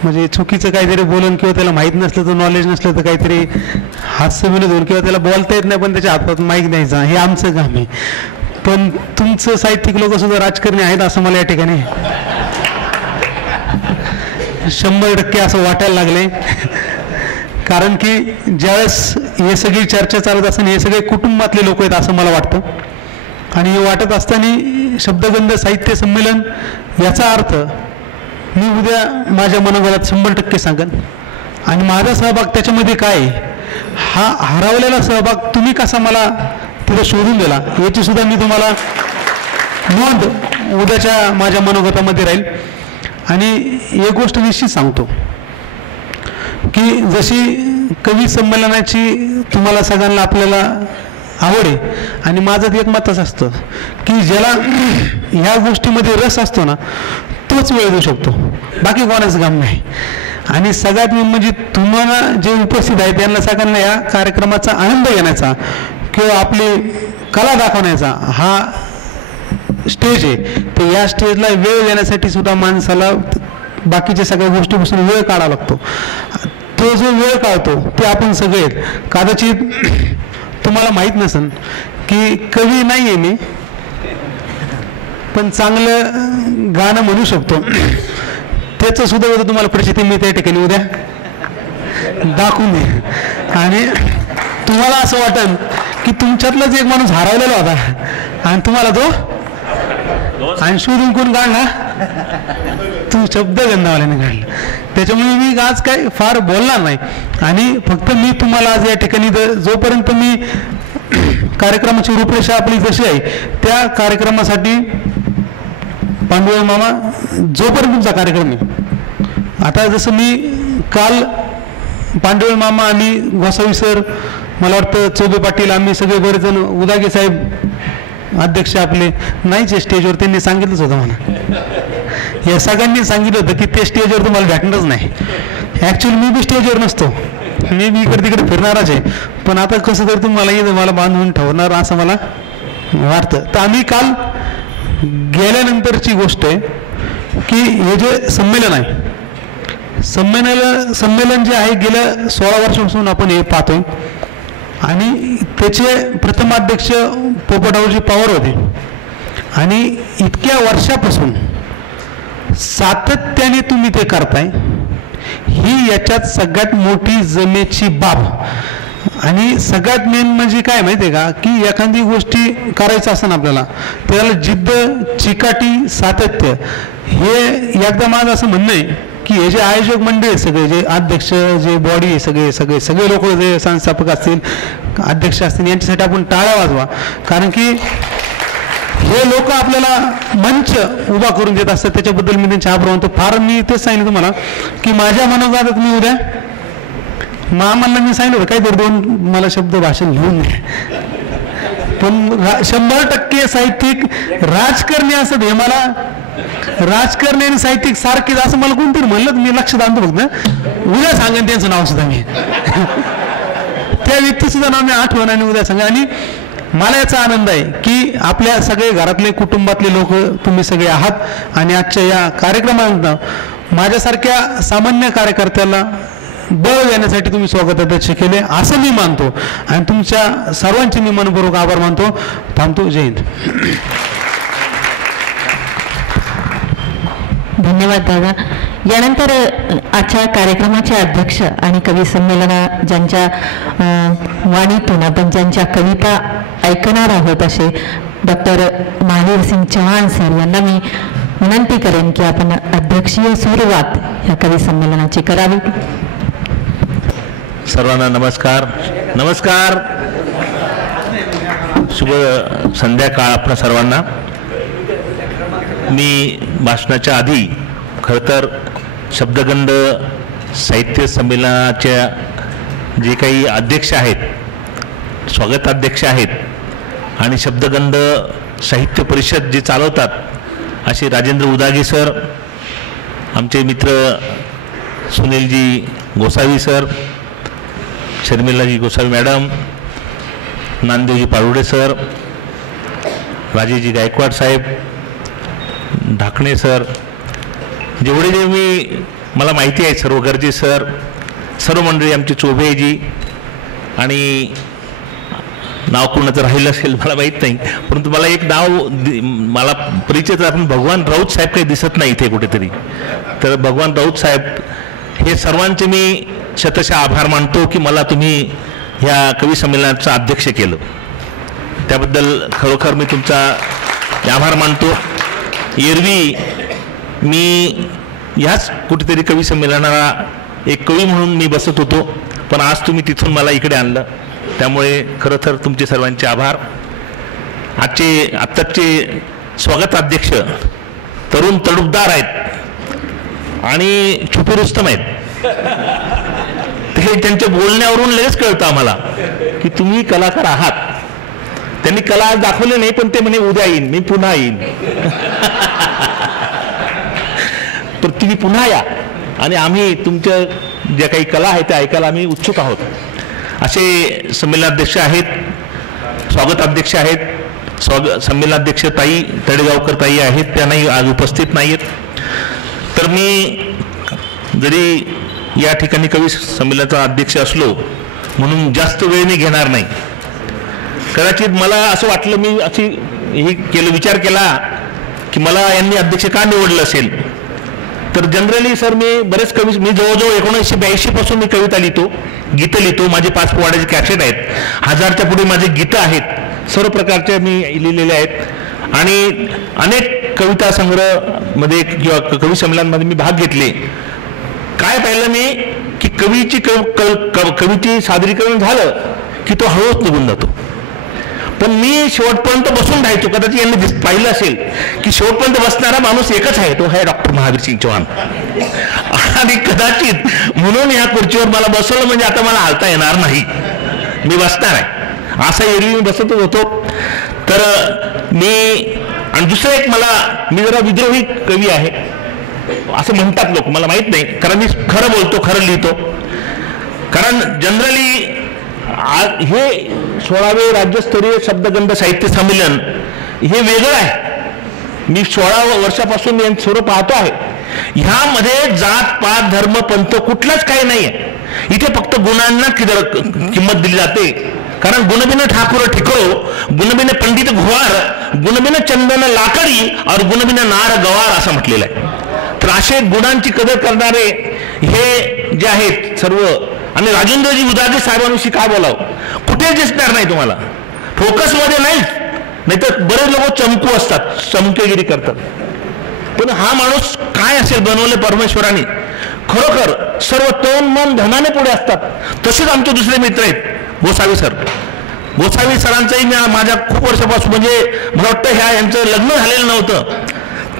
म्हणजे चुकीचं काहीतरी बोलून किंवा त्याला माहीत नसलं तर नॉलेज नसलं तर काहीतरी हास्य विनोद होऊन किंवा त्याला बोलता येत नाही पण त्याच्या हातात माईक द्यायचा हे आमचं काम आहे. पण तुमचं साहित्यिक लोक सुद्धा राजकारणी आहेत असं मला या ठिकाणी 100% असं वाटायला लागले. कारण की ज्यावेळेस हे सगळी चर्चा चालत असताना हे सगळे कुटुंबातले लोक आहेत असं मला वाटतं आणि हे वाटत असताना शब्दगंध साहित्य संमेलन याचा अर्थ मी उद्या माझ्या मनोगतात 100% सांगेन आणि माझा सहभाग त्याच्यामध्ये काय हा हरवलेला सहभाग तुम्ही कसा मला तिथे शोधून दिला याची सुद्धा मी तुम्हाला नोंद उद्याच्या माझ्या मनोगतामध्ये राहील. आणि एक गोष्ट निश्चित सांगतो की जशी कवी संमेलनाची तुम्हाला सगळ्यांना आपल्याला आवड आहे आणि माझं एक मतच असतं की ज्याला ह्या गोष्टीमध्ये रस असतो ना तोच वेळ देऊ शकतो बाकी कोणाचं काम नाही. आणि सगळ्यात म्हणजे तुम्हाला जे उपस्थित आहेत त्यांना सगळ्यांना या कार्यक्रमाचा आनंद घेण्याचा किंवा आपली कला दाखवण्याचा हा स्टेज आहे तर या स्टेजला वेळ देण्यासाठी सुद्धा माणसाला बाकीच्या सगळ्या गोष्टीपासून वेळ काढावा लागतो. तो जो वेळ काढतो ते आपण सगळे कदाचित तुम्हाला माहीत नसेल की कवी नाही आहे मी पण चांगलं गाणं म्हणू शकतो त्याचं सुद्धा उद्या तुम्हाला प्रचिती मी त्या ठिकाणी उद्या दाखवून दे. आणि तुम्हाला असं वाटेल की तुमच्यातलाच एक माणूस हरवलेला होता आणि तुम्हाला तो आणि शोधून कोण काढला तू शब्दगंधावाल्याने काढला. त्याच्यामुळे मी आज काय फार बोलणार नाही आणि फक्त मी तुम्हाला आज या ठिकाणी जोपर्यंत मी कार्यक्रमाची रूपरेषा आपली जशी आहे त्या कार्यक्रमासाठी पांडुळे मामा जोपर्यंत तुमचा कार्यक्रम आहे आता जसं मी काल पांडुळे मामा आणि गोसावी सर मला वाटतं चौबे पाटील आम्ही सगळे बरेच जण उदागे साहेब अध्यक्ष आपले नाहीच स्टेजवर त्यांनी सांगितलंच होतं मला या सगळ्यांनी सांगितलं होतं की ते स्टेजवर तुम्हाला भेटणारच नाही. ॲक्च्युली मी बी स्टेजवर नसतो मी इकडे तिकडे फिरणारच आहे पण आता कसं तर तुम्हाला येतं मला बांधून ठेवणार असं मला वाटतं. तर आम्ही काल गेल्यानंतरची गोष्ट आहे की हे जे संमेलन आहे संमेलन जे आहे गेल्या 16 वर्षापासून आपण हे पाहतोय आणि त्याचे प्रथम अध्यक्ष पोपटरावजी पवार होते आणि इतक्या वर्षापासून सातत्याने तुम्ही ते करताय ही याच्यात सगळ्यात मोठी जमेची बाब. आणि सगळ्यात मेन म्हणजे काय माहिती आहे का, की एखादी गोष्टी करायचं असतं ना आपल्याला, त्याला जिद्द, चिकाटी, सातत्य, हे एकदा माझं असं म्हणणं आहे की हे जे आयोजक मंडळ आहे, सगळे जे अध्यक्ष, जे बॉडी आहे, सगळे लोक जे संस्थापक असतील, अध्यक्ष असतील, यांच्यासाठी आपण टाळ्या वाजवा. कारण की हे लोक आपल्याला मंच उभा करून देत असतात, त्याच्याबद्दल मी त्यांचे आभार मानतो. फार मी तेच सांगितलं तुम्हाला की माझ्या मनोगतात मी उद्या मामांना मी सांगितलं होतं काहीतरी 2 मला शब्द भाषण लिहून दे, पण 100% साहित्यिक राजकारणी असत, हे मला राजकारणी आणि साहित्यिक सारखेच असं मला कोणतरी म्हणलं, मी लक्षात आणतो फक्त, उद्या सांगेन त्यांचं नाव सुद्धा मी त्या व्यक्तीसुद्धा नाव मी आठवण आणि उद्या सांगा. आणि मला याचा आनंद आहे की आपल्या सगळे घरातले, कुटुंबातले लोक तुम्ही सगळे आहात आणि आजच्या या कार्यक्रमात माझ्यासारख्या सामान्य कार्यकर्त्याला बळ देण्यासाठी तुम्ही स्वागताध्यक्ष केले असं मी मानतो आणि तुमच्या सर्वांचे मी मनपूर्वक आभार मानतो. थांबतो. जय हिंद. धन्यवाद दादा. यानंतर आजच्या कार्यक्रमाचे अध्यक्ष आणि कवी संमेलना ज्यांच्या वाणीतून आपण ज्यांच्या कविता ऐकणार आहोत असे डॉक्टर महावीर सिंग चौहान सर यांना मी विनंती करेन की आपण अध्यक्षीय सुरुवात या कवी संमेलनाची करावी. सर्वांना नमस्कार. नमस्कार. शुभ संध्याकाळ आपल्या सर्वांना. मी भाषणाच्या आधी खरं तर शब्दगंध साहित्य संमेलनाच्या जे काही अध्यक्ष आहेत, स्वागताध्यक्ष आहेत आणि शब्दगंध साहित्य परिषद जे चालवतात असे राजेंद्र उदागे सर, आमचे मित्र Sunilji Gosavi sir, शर्मिलाजी Gosavi madam, नामदेवजी पारुडे sir, राजेजी Gaikwad साहेब, ढाकणे सर, जेवढे जे मला माहिती आहे सर्व गरजे सर, सर्व मंडळी, आमचे चोभेजी, आणि नाव कोणाचं राहिलं असेल मला माहीत नाही, परंतु मला एक नाव मला परिचय, आपण भगवान राऊत साहेब काही दिसत नाही इथे कुठेतरी, तर भगवान राऊत साहेब हे सर्वांचे मी शतशः आभार मानतो की मला तुम्ही ह्या कवी संमेलनाचं अध्यक्ष केलं, त्याबद्दल खरोखर मी तुमचा आभार मानतो. एरवी मी ह्याच कुठेतरी कवी संमेलनाला एक कवी म्हणून मी बसत होतो, पण आज तुम्ही तिथून मला इकडे आणलं, त्यामुळे खरं तर तुमचे सर्वांचे आभार. आत्ताचे स्वागताध्यक्ष तरुण तडफदार आहेत आणि छुपे रुस्तम आहेत. ते त्यांच्या बोलण्यावरून लगेच कळतं आम्हाला की तुम्ही कलाकार आहात. त्यांनी कला आज दाखवली नाही, पण ते म्हणे उद्या येईन, मी पुन्हा येईन. तर तुम्ही पुन्हा या आणि आम्ही तुमच्या ज्या काही कला आहेत त्या ऐकायला आम्ही उत्सुक आहोत. असे संमेलनाध्यक्ष आहेत, स्वागताध्यक्ष आहेत, संमेलनाध्यक्ष ताई तळेगावकर ताई आहेत, त्यांनाही आज उपस्थित नाही आहेत. तर मी जरी या ठिकाणी कवी संमेलनाचा अध्यक्ष असलो म्हणून जास्त वेळ मी घेणार नाही. कदाचित मला असं वाटलं, मी अशी विचार केला की मला यांनी अध्यक्ष का निवडलं असेल, तर जनरली सर मी बरेच कवी, मी जवळजवळ 1982 पासून मी कविता लिहितो, गीतं लिहितो. माझे 5 पोवाड्याचे कॅसेट आहेत, 1000च्या पुढे माझे गीतं आहेत, सर्व प्रकारचे मी लिहिलेले आहेत आणि अनेक कविता संग्रहमध्ये किंवा कवी संमेलनामध्ये मी भाग घेतले. काय पाहिलं मी की कवीची सादरीकरण झालं की तो हळूच निघून जातो, पण मी शेवटपर्यंत बसून राहायचो. कदाचित यांनी पाहिलं असेल की शेवटपर्यंत बसणारा माणूस एकच आहे, तो आहे डॉक्टर महावीर सिंग चौहान. आणि कदाचित म्हणून या खुर्चीवर मला बसवलं म्हणजे आता मला हालता येणार नाही, मी बसणार आहे, असा एरवी मी बसतच होतो. तर आणि दुसरं एक मी जरा विद्रोही कवी आहे असं म्हणतात लोक, मला माहित नाही, कारण मी खरं बोलतो, खरं लिहितो. कारण जनरली हे 16वे राज्यस्तरीय शब्दगंध साहित्य संमेलन हे वेगळं आहे. मी 16 वर्षापासून मी सर्व पाहतो आहे. ह्यामध्ये जात पात धर्म पंथ कुठलंच काही नाही आहे. इथे फक्त गुणांना किंमत दिली जाते. कारण गुणबिन ठाकूर ठिकरो, गुणबिन पंडित घोवार, गुणबिन चंदन लाकडी और गुणबिन नार गवार असं म्हटलेलं आहे. तर असे गुणांची कदर करणारे हे जे आहेत सर्व आणि राजेंद्रजी उदागे साहेबांविषयी काय बोलावं, कुठेच दिसणार नाही तुम्हाला, फोकसमध्ये नाही तर बरेच लोक चमकू असतात, चमकेगिरी करतात. पण हा माणूस काय असेल बनवले परमेश्वराने, खरोखर सर्व तन मन धनाने पुढे असतात. तसेच आमचे दुसरे मित्र आहेत गोसावी सर. गोसावी सरांचंही माझ्या खूप वर्षापासून, म्हणजे मला वाटतं यांचं लग्न झालेलं नव्हतं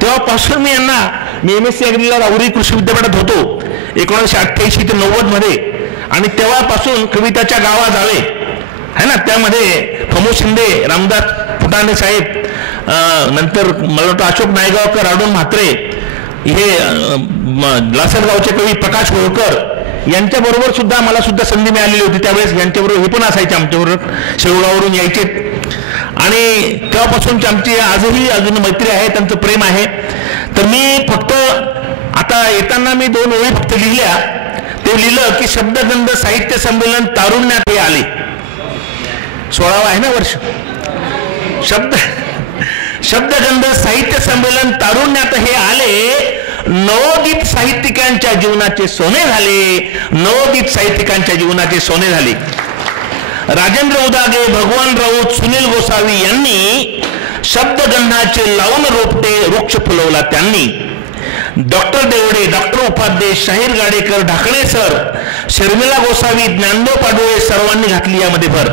तेव्हापासून मी MSc अग्रीला राहुरी कृषी विद्यापीठात होतो 1988 ते 90 मध्ये. आणि तेव्हापासून कविताच्या गावा जावे है ना, त्यामध्ये प्रमोद शिंदे, रामदास फुटाणे साहेब, नंतर मला वाटतं अशोक नायगावकर, अरुण म्हात्रे, हे लासलगावचे कवी प्रकाश होळकर यांच्याबरोबर सुद्धा मला सुद्धा संधी मिळालेली होती. त्यावेळेस यांच्याबरोबर हे पण असायचे, आमच्याबरोबर शेवगाववरून यायचे. आणि तेव्हापासूनची आमची आजही अजून मैत्री आहे, त्यांचं प्रेम आहे. तर मी फक्त आता येताना मी 2 ओळी फक्त लिहिल्या. ते लिहिलं की शब्दगंध साहित्य संमेलन तारुण्यात हे आले. 16वा आहे ना वर्ष. शब्दगंध साहित्य संमेलन तारुण्यात हे आले, नवोदित साहित्यिकांच्या जीवनाचे सोने झाले, नवोदित साहित्यिकांच्या जीवनाचे सोने झाले. राजेंद्र उदागे, भगवान राऊत, सुनील गोसावी यांनी शब्दगंधाचे लावून रोपटे वृक्ष फुलवला त्यांनी. डॉक्टर देवडे, डॉक्टर उपाध्ये, शाहीर गाडेकर, ढाकणे सर, शर्मिला गोसावी, ज्ञानदेव पाडोळे सर्वांनी घातली यामध्ये भर.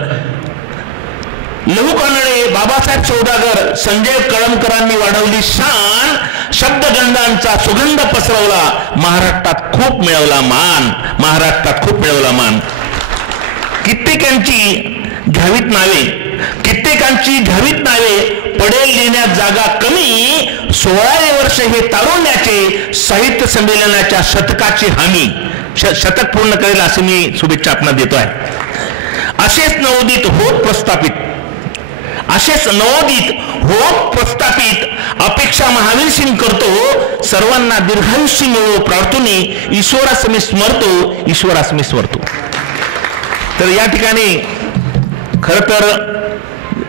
लहू कानडे, बाबासाहेब सौदागर, संजय कळमकरांनी वाढवली शान, शब्दगंधांचा सुगंध पसरवला, महाराष्ट्रात खूप मिळवला मान, महाराष्ट्रात खूप मिळवला मान. कित्येकांची घ्यावीत नावे, कित्येकांची घ्यावीत नावे, पडेल लिहिण्यात जागा कमी, 16वे वर्ष हे तारुण्याचे, साहित्य संमेलनाच्या शतकाची हमी, शतक पूर्ण करेल असे मी शुभेच्छा आपणास देतो आहे. असेच नवोदित होत प्रस्थापित, असेच नवोदित होत प्रस्थापित अपेक्षा महावीर सिंग करतो, सर्वांना दीर्घायुष्य मिळो प्रार्थने, ईश्वरास मी स्मरतो, ईश्वरास मी स्मरतो. तर या ठिकाणी खरं तर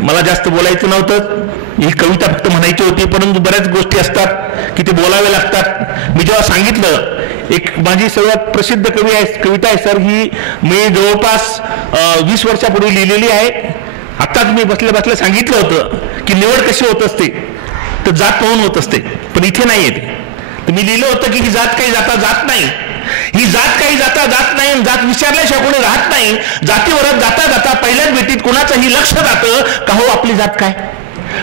मला जास्त बोलायचं नव्हतं, ही कविता फक्त म्हणायची होती, परंतु बऱ्याच गोष्टी असतात की ते बोलावे लागतात. मी जेव्हा सांगितलं, एक माझी सर्वात प्रसिद्ध कविता आहे सर, ही मी जवळपास 20 वर्षापूर्वी लिहिलेली आहे. आत्ताच मी बसल्या बसल्या सांगितलं होतं की निवड कशी होत असते तर जात पाहून होत असते, पण इथे नाही येते. तर मी लिहिलं होतं की ही जात काही जात नाही, ही जात काही जात नाही, जात विचारल्याशिवाय कोणी राहत नाही. जातीवरच जाता जाता पहिल्याच भेटीत कोणाचंही लक्ष जातं का हो आपली जात काय,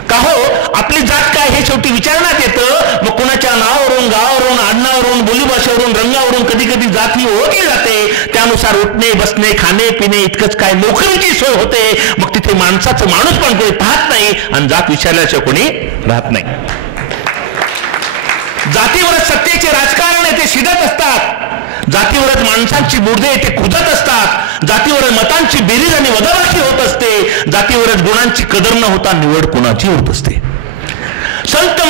का हो आपली जात काय हे शेवटी विचारण्यात येतं. मग कोणाच्या नावावरून, गावावरून, आडनावरून, बोलीभाषेवरून, रंगावरून कधी कधी जात ही ओळखली जाते. त्यानुसार उठणे, बसणे, खाणे पिणे इतकंच काय नोकरीची सोय होते. मग तिथे माणसाचं माणूस पण कोणी पाहत नाही आणि जात विचारल्याशिवाय कोणी राहत नाही. जातीवरच सत्तेचे राजकारण ते शिदत असतात, जातीवरच माणसांची बुर्दे ते कुजत असतात, जातीवरच मतांची बेरीज आणि वजाबाकी होत असते, जातीवरच गुणांची कदर न होता निवड कोणाची होत असते. संत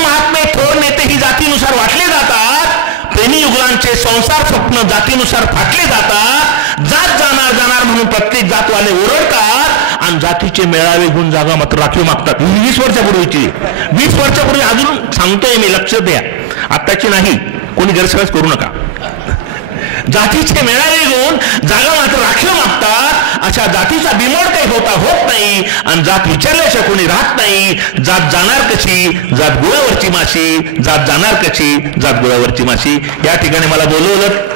महात्मे थोर नेते ही जातीनुसार वाटले जातात, प्रेमी युगलांचे संसार स्वप्न जातीनुसार फाटले जातात. जात जाणार म्हणून प्रत्येक जातवाले ओरडतात आणि जातीचे मेळावे घेऊन जागा मात्र राखीव मागतात. 20 वर्षापूर्वीची, 20 वर्षापूर्वी अजून सांगतोय मी, लक्ष द्या, आत्ताची नाही, कोणी गैरसमज करू नका. जातीचे मेळावे घेऊन जागा मात्र राखीव मागतात. अशा जातीचा बिमोड काही होत नाही आणि जात विचारल्याशिवाय कोणी राहत नाही. जात जाणार कशी, जात गुळावरची माशी, जात जाणार कशी, जात गुळावरची माशी. या ठिकाणी मला बोलवलं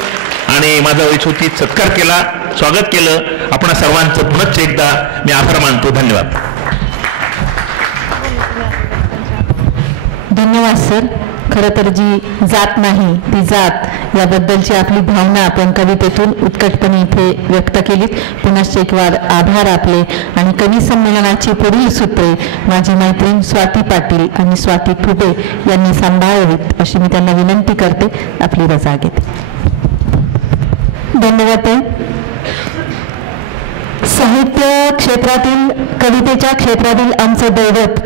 आणि माझा यशोचित सत्कार केला, स्वागत केलं. आपण सर्वांचं पुनश्च एकदा मी आभार मानतो. धन्यवाद. धन्यवाद सर. खरं तर जी जात नाही ती जात याबद्दलची आपली भावना आपण कवितेतून उत्कटपणे इथे व्यक्त केलीत. पुनश्च एक वार आभार आपले. आणि कवी संमेलनाची पुढील सूत्रे माझी मैत्रीण स्वाती पाटील आणि स्वाती फुटे यांनी सांभाळावीत अशी मी त्यांना विनंती करते. आपली रजा घेते. धन्यवाद. साहित्य क्षेत्रातील, कवितेच्या क्षेत्रातील आमचं दैवत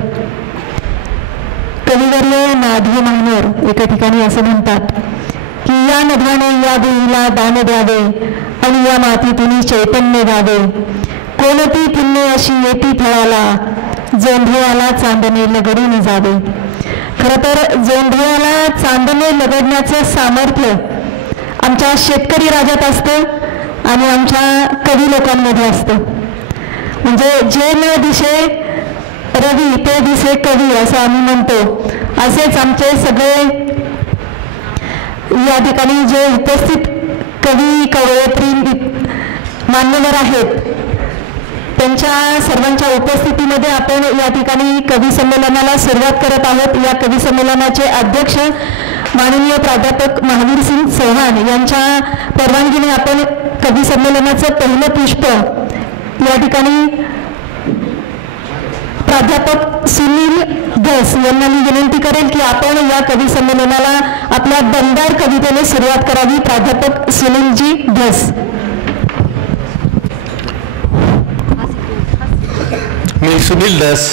कविवर्य नाधी मानोर एका ठिकाणी असं म्हणतात की या नभाने या देवीला दान द्यावे आणि या मातीतून चैतन्य गावे. कोणती पुण्य अशी येती फळाला, जोंधळ्याला चांदणे लगडून जावे. खरं तर जोंधळ्याला चांदणे लगडण्याचं सामर्थ्य आमच्या शेतकरी राज्यात असतं आणि आमच्या कवी लोकांमध्ये असतं. म्हणजे जे न दिसे रवी ते दिसे कवी असं आम्ही म्हणतो. असेच आमचे सगळे या ठिकाणी जे उपस्थित कवी कवयित्री मान्यवर आहेत त्यांच्या सर्वांच्या उपस्थितीमध्ये आपण या ठिकाणी कवी संमेलनाला सुरुवात करत आहोत. या कवी संमेलनाचे अध्यक्ष माननीय प्राध्यापक महावीर सिंग चौहान यांच्या परवानगीने आपण कवी संमेलनाचं पहिलं पुष्प या ठिकाणी प्राध्यापक सुनील धस यांना मी विनंती करेल की आपण या कवी संमेलनाला आपल्या दमदार कवितेने सुरुवात करावी. प्राध्यापक सुनीलजी धस. मी सुनील धस.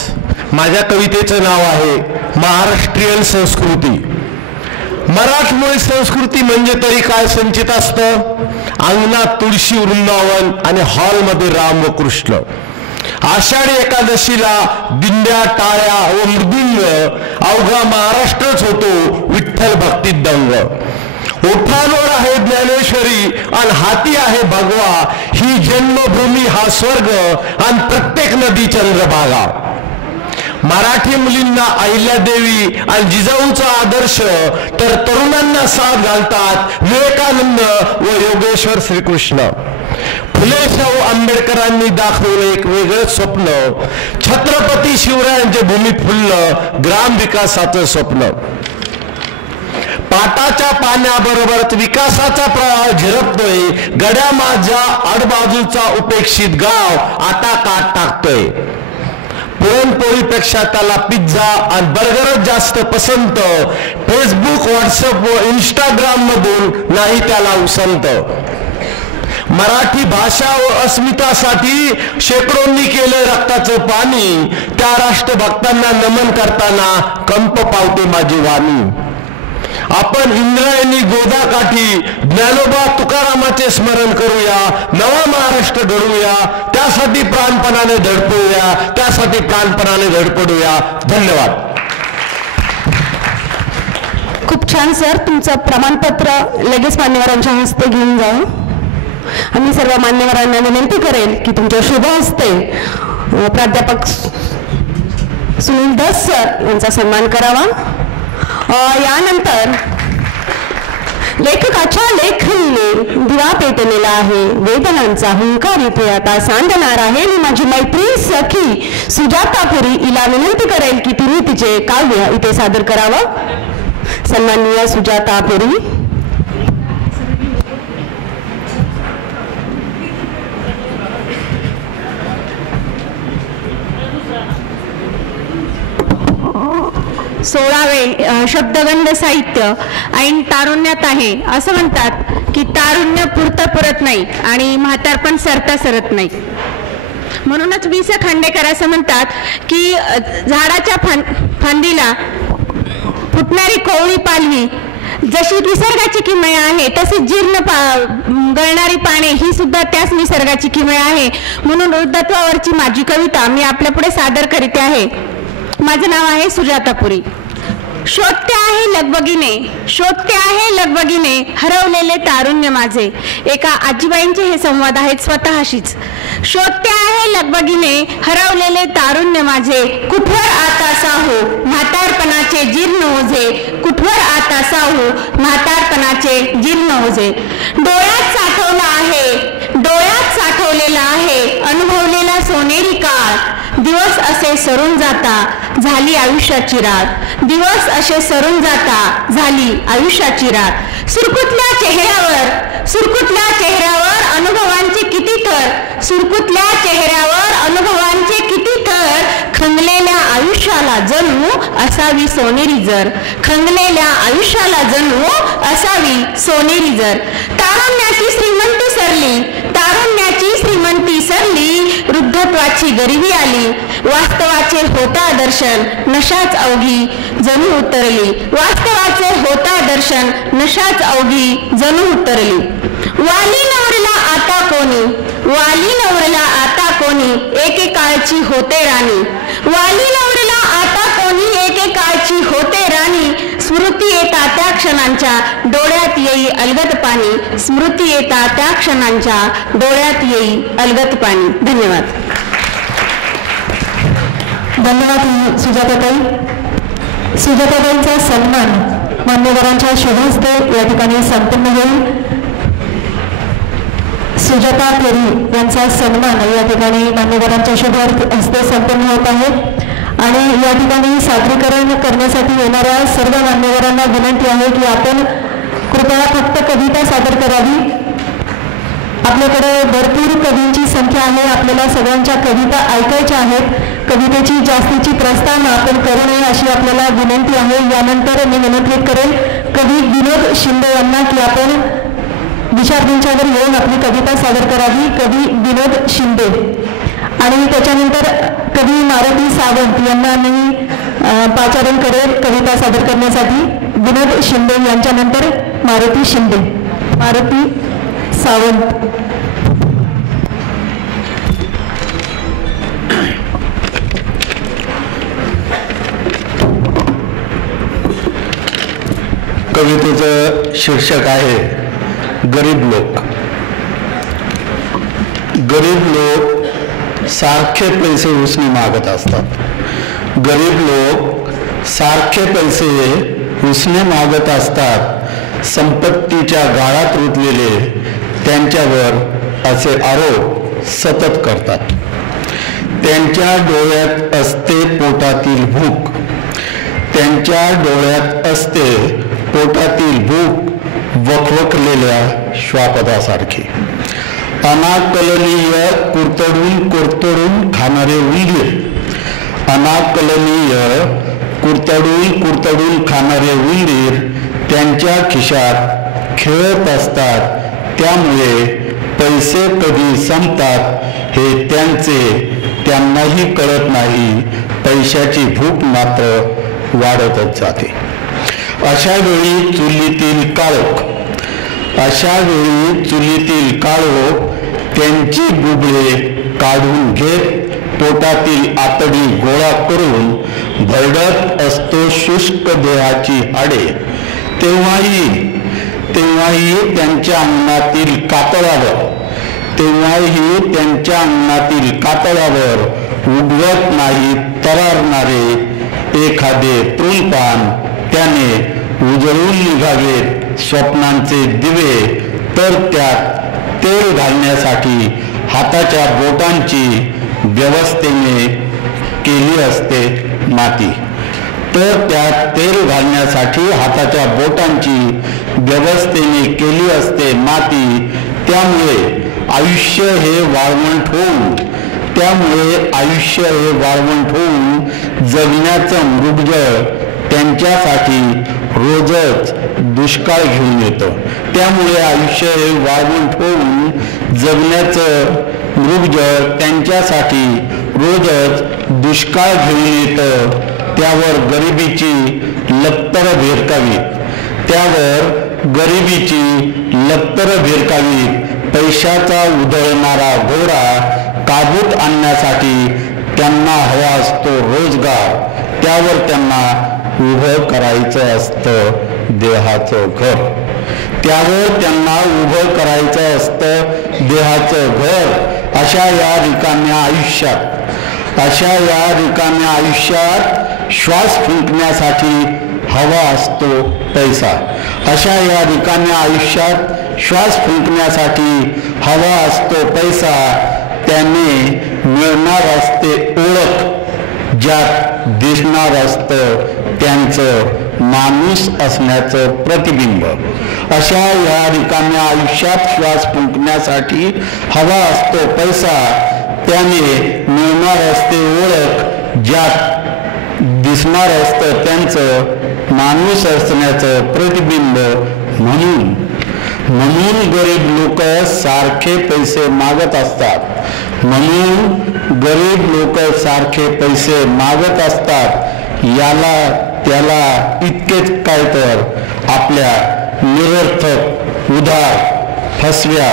माझ्या कवितेचं नाव आहे महाराष्ट्रीयन संस्कृती. मराठमोळी संस्कृती म्हणजे तरी काय संचित असतं. अंगणात तुळशी वृंदावन आणि हॉलमध्ये राम व कृष्ण. आषाढी एकादशीला दिंड्या टाळ्या व मृदुंग अवघा महाराष्ट्रच होतो विठ्ठल भक्तीत दंग. ओठांवर आहे ज्ञानेश्वरी आणि हाती आहे भगवा. ही जन्मभूमी हा स्वर्ग आणि प्रत्येक नदी चंद्रभागा. मराठी मुलींना अहिल्यादेवी आणि जिजाऊंचा आदर्श तर तरुणांना साथ घालतात विवेकानंद व योगेश्वर श्रीकृष्ण. फुले शाहू आंबेडकरांनी दाखवलं एक वेगळं स्वप्न. छत्रपती शिवरायांचे भूमीत फुललं ग्रामविकासाचं स्वप्न. पाटाच्या पाण्याबरोबरच विकासाचा प्रवाह झिरपतोय. गड्या माझ्या आडबाजूचा उपेक्षित गाव आता काट टाकतोय. पुरणपोळीपेक्षा त्याला पिझ्झा आणि बर्गरच जास्त पसंत. फेसबुक व्हॉट्सअप व इंस्टाग्राम मधून नाही त्याला उसंत. मराठी भाषा व अस्मितासाठी शेकडोंनी केलं रक्ताचं पाणी. त्या राष्ट्रभक्तांना नमन करताना कंप पावते माझी वाणी. आपण इंद्रायणी गोदाकाठी ज्ञानोबा तुकारामाचे स्मरण करूया. नवा महाराष्ट्र घडवूया. त्यासाठी प्राणपणाने धडपडूया. त्यासाठी प्राणपणाने धडपडूया. धन्यवाद. खूप छान सर. तुमचं प्रमाणपत्र लगेच मान्यवरांच्या हस्ते घेऊन जाऊ. आम्ही सर्व मान्यवरांना विनंती करेल की तुमच्या शुभ हस्ते प्राध्यापक सुनील धस सर यांचा सन्मान करावा. यानंतर लेखकाच्या लेखणीने दिवा पेटलेला आहे. वेदनांचा हुंकार इथे आता सांडणार आहे. मी माझी मैत्री सखी सुजातापुरी हिला विनंती करेल की तिने तिचे काव्य इथे सादर करावं. सन्माननीय सुजातापुरी. सोळावे शब्दगंध साहित्य ऐन तारुण्यात आहे. असं म्हणतात की तारुण्य पुरतं पुरत नाही आणि म्हातारपण सरता सरत नाही. म्हणूनच वि. स. खांडेकर असं म्हणतात की झाडाच्या फांदीला फुटणारी कोवळी पालवी जशी निसर्गाची किमया आहे तशी जीर्ण गळणारी पाने ही सुद्धा त्याच निसर्गाची किमया आहे. म्हणून वृद्धत्वावरची माझी कविता मी आपल्या पुढे सादर करीत आहे. माझं नाव आहे सुजातापुरी. शोधते आहे लगबगीने, शोधते आहे लगबगीने हरवलेले तारुण्य माझे. एका आजीबाईंचे हे संवाद आहेत स्वतःशीच. शोधते आहे लगबगीने हरवलेले तारुण्य माझे. कुठवर आता साहू म्हातारपणाचे जीर्ण ओझे. कुठवर आता साहू म्हातारपणाचे जीर्ण ओझे. डोळ्यात साठवला आहे, डोळ्यात साठवलेला आहे अनुभवलेला सोनेरी काळ. दिवस असे सरून जाता झाली आयुष्याची रात. दिवस असे सरून जाता झाली आयुष्याची रात. सुरकुतल्या चेहऱ्यावर, सुरकुतल्या चेहऱ्यावर अनुभवांचे किती थर. सुरकुतल्या चेहऱ्यावर अनुभवांचे किती थर. खंगलेल्या आयुष्याला जणू असावी सोनेरी जर. खंगलेल्या आयुष्याला जणू असावी सोनेरी जर. तारुण्याची श्रीमंती सरली, तारुण्याची श्रीमंती सरली. वृद्धत्वाची गरिबी आली. वास्तवाचे होता दर्शन नशाच अवघी जणू उतरली. वास्तवाचे होता दर्शन नशाच अवघी जणू उतरली. वाली नवरला आता कोणी, वाली नवरला आता कोणी एकेकाळची होते राणी. वाली नवरला आता कोणी एकेकाळची होते राणी. स्मृती येता त्या क्षणांच्या डोळ्यात येई अलगद पाणी, स्मृती येता त्या क्षणांच्या डोळ्यात येई अलगद पाणी. धन्यवाद. धन्यवाद सुजाताताई. सुजाताताईंचा सन्मान मान्यवरांच्या शुभहस्ते या ठिकाणी संपन्न होईल. सुजाता केरी यांचा सन्मान या ठिकाणी मान्यवरांच्या शुभ हस्ते संपन्न होत आहे. आणि या ठिकाणी सादरीकरण करण्यासाठी येणाऱ्या सर्व मान्यवरांना विनंती आहे की आपण कृपया फक्त कविता सादर करावी. आपल्याकडे भरपूर कवींची संख्या आहे, आपल्याला सगळ्यांच्या कविता ऐकायच्या आहेत. कवितेची जास्तीची प्रस्तावना आपण करू नये अशी आपल्याला विनंती आहे. यानंतर मी विनंती करेन कवी विनोद शिंदे यांना की आपण विचारमंचावर येऊन आपली कविता सादर करावी. कवी विनोद शिंदे आणि त्याच्यानंतर कवी मारुती सावंत यांना मी पाचारण करेल कविता सादर करण्यासाठी. विनोद शिंदे यांच्यानंतर मारुती शिंदे. मारुती सावंत. कवितेचं शीर्षक आहे गरीब लोक. गरीब लोक सारखे पैसे उसने मागत असतात. गरीब लोक सारखे पैसे उसने मागत असतात. संपत्तीच्या गाळात रुतलेले त्यांच्यावर असे आरोप सतत करतात. त्यांच्या डोळ्यात असते पोटातील भूक. त्यांच्या डोळ्यात असते पोटातील भूक वखवखलेल्या श्वापदासारखी. अनाकलनीय कुरतडून कुरतडून खाणारे उंदीर. अनाकलनीय कुरतडून कुरतडून खाणारे उंदीर त्यांच्या खिशात खेळत असतात. त्यामुळे पैसे कधी संपतात हे त्यांनाही कळत नाही. पैशाची भूक मात्र वाढतच जाते. अशा वेळी चुलीतील काळोख त्यांची बुबळे काढून घेत पोटातील आतडी गोळा करून भरडत असतो शुष्क देहाची हाडे. तेव्हाही त्यांच्या अंगणातील कातळावर उगवत नाही तरारणारे एखादे तृणपान. त्याने उजळून निघावेत स्वप्नांचे दिवे, तर त्यात तेल घालण्यासाठी हाताच्या बोटांची व्यवस्थेने केली असते माती. त्यामुळे आयुष्य हे वाळवंट होऊन जगण्याचं मृगजळ त्यांच्यासाठी रोजच दुष्काळ घेऊन येतं. त्यावर गरिबीची लक्तर भिरकावी. पैशाचा उधळणारा घोडा काबूत आणण्यासाठी त्यांना हवा असतो रोजगार. त्यावर त्यांना उभं करायचं असतं देहाचं घर. अशा या रिकाम्या आयुष्यात श्वास फुंकण्यासाठी हवा असतो पैसा. त्याने मिळणार असते ओळख, ज्यात दिसणार असतं त्यांचं माणूस असण्याचं प्रतिबिंब. अशा या रिकाम्या आयुष्यात श्वास फुंकण्यासाठी हवा असतो पैसा. त्याने मिळणार असते ओळख, ज्यात दिसणार असतं त्यांचं माणूस असण्याचं प्रतिबिंब. म्हणून गरीब लोक सारखे पैसे मागत असतात. याला त्याला इतकेच काय तर आपल्या निरर्थक उधार फसव्या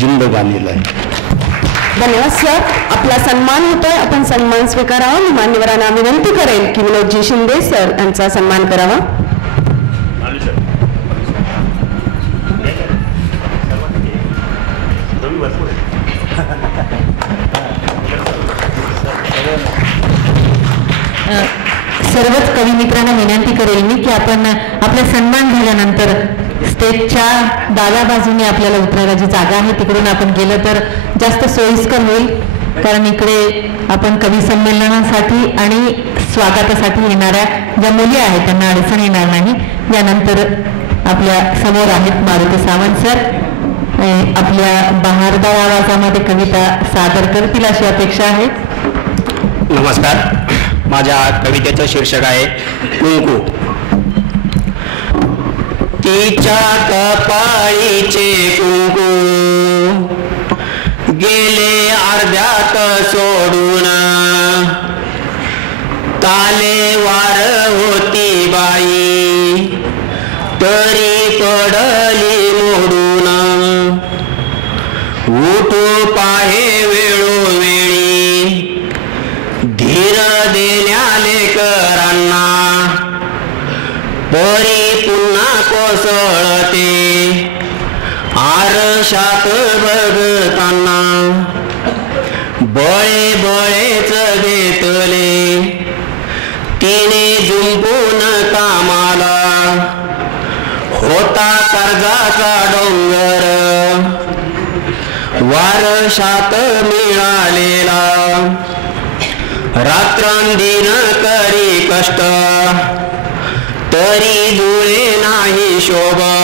जिंदगानीलाही धन्यवाद सर. आपला सन्मान होतोय, आपण सन्मान स्वीकारावा. मी मान्यवरांना विनंती करेन की विनोदजी शिंदे सर यांचा सन्मान करावा. सर्वच कवी मित्रांना विनंती करेल मी की आपण आपला सन्मान झाल्यानंतर स्टेजच्या डाव्या बाजूने आपल्याला उतरायला जी जागा आहे तिकडून आपण गेलं तर जास्त सोयीस्कर होईल, कारण इकडे आपण कवी संमेलनासाठी आणि स्वागतासाठी येणाऱ्या ज्या मुली आहेत त्यांना अडचण येणार नाही. यानंतर आपल्या समोर आहेत मारुती सावंत सर, आपल्या बहारदार आवाजामध्ये कविता सादर करतील अशी अपेक्षा आहे. नमस्कार. माझ्या कवितेचं शीर्षक आहे कुंकू. तिच्या कपाळीचे कुंकू गेले अर्ध्यात सोडून, तालेवार होती बाई तरी पडली मोडून. उठू पाहे वेळोवेळी धीर देण्याले करांना, परी पुन्हा कोसळते आरशात बघताना. बळे बळेच घेतले तिने जुंपून कामाला, होता कर्जाचा डोंगर वारशात मिळालेला. रात्रंदिन करी कष्ट तरी जुळे नाही शोभा.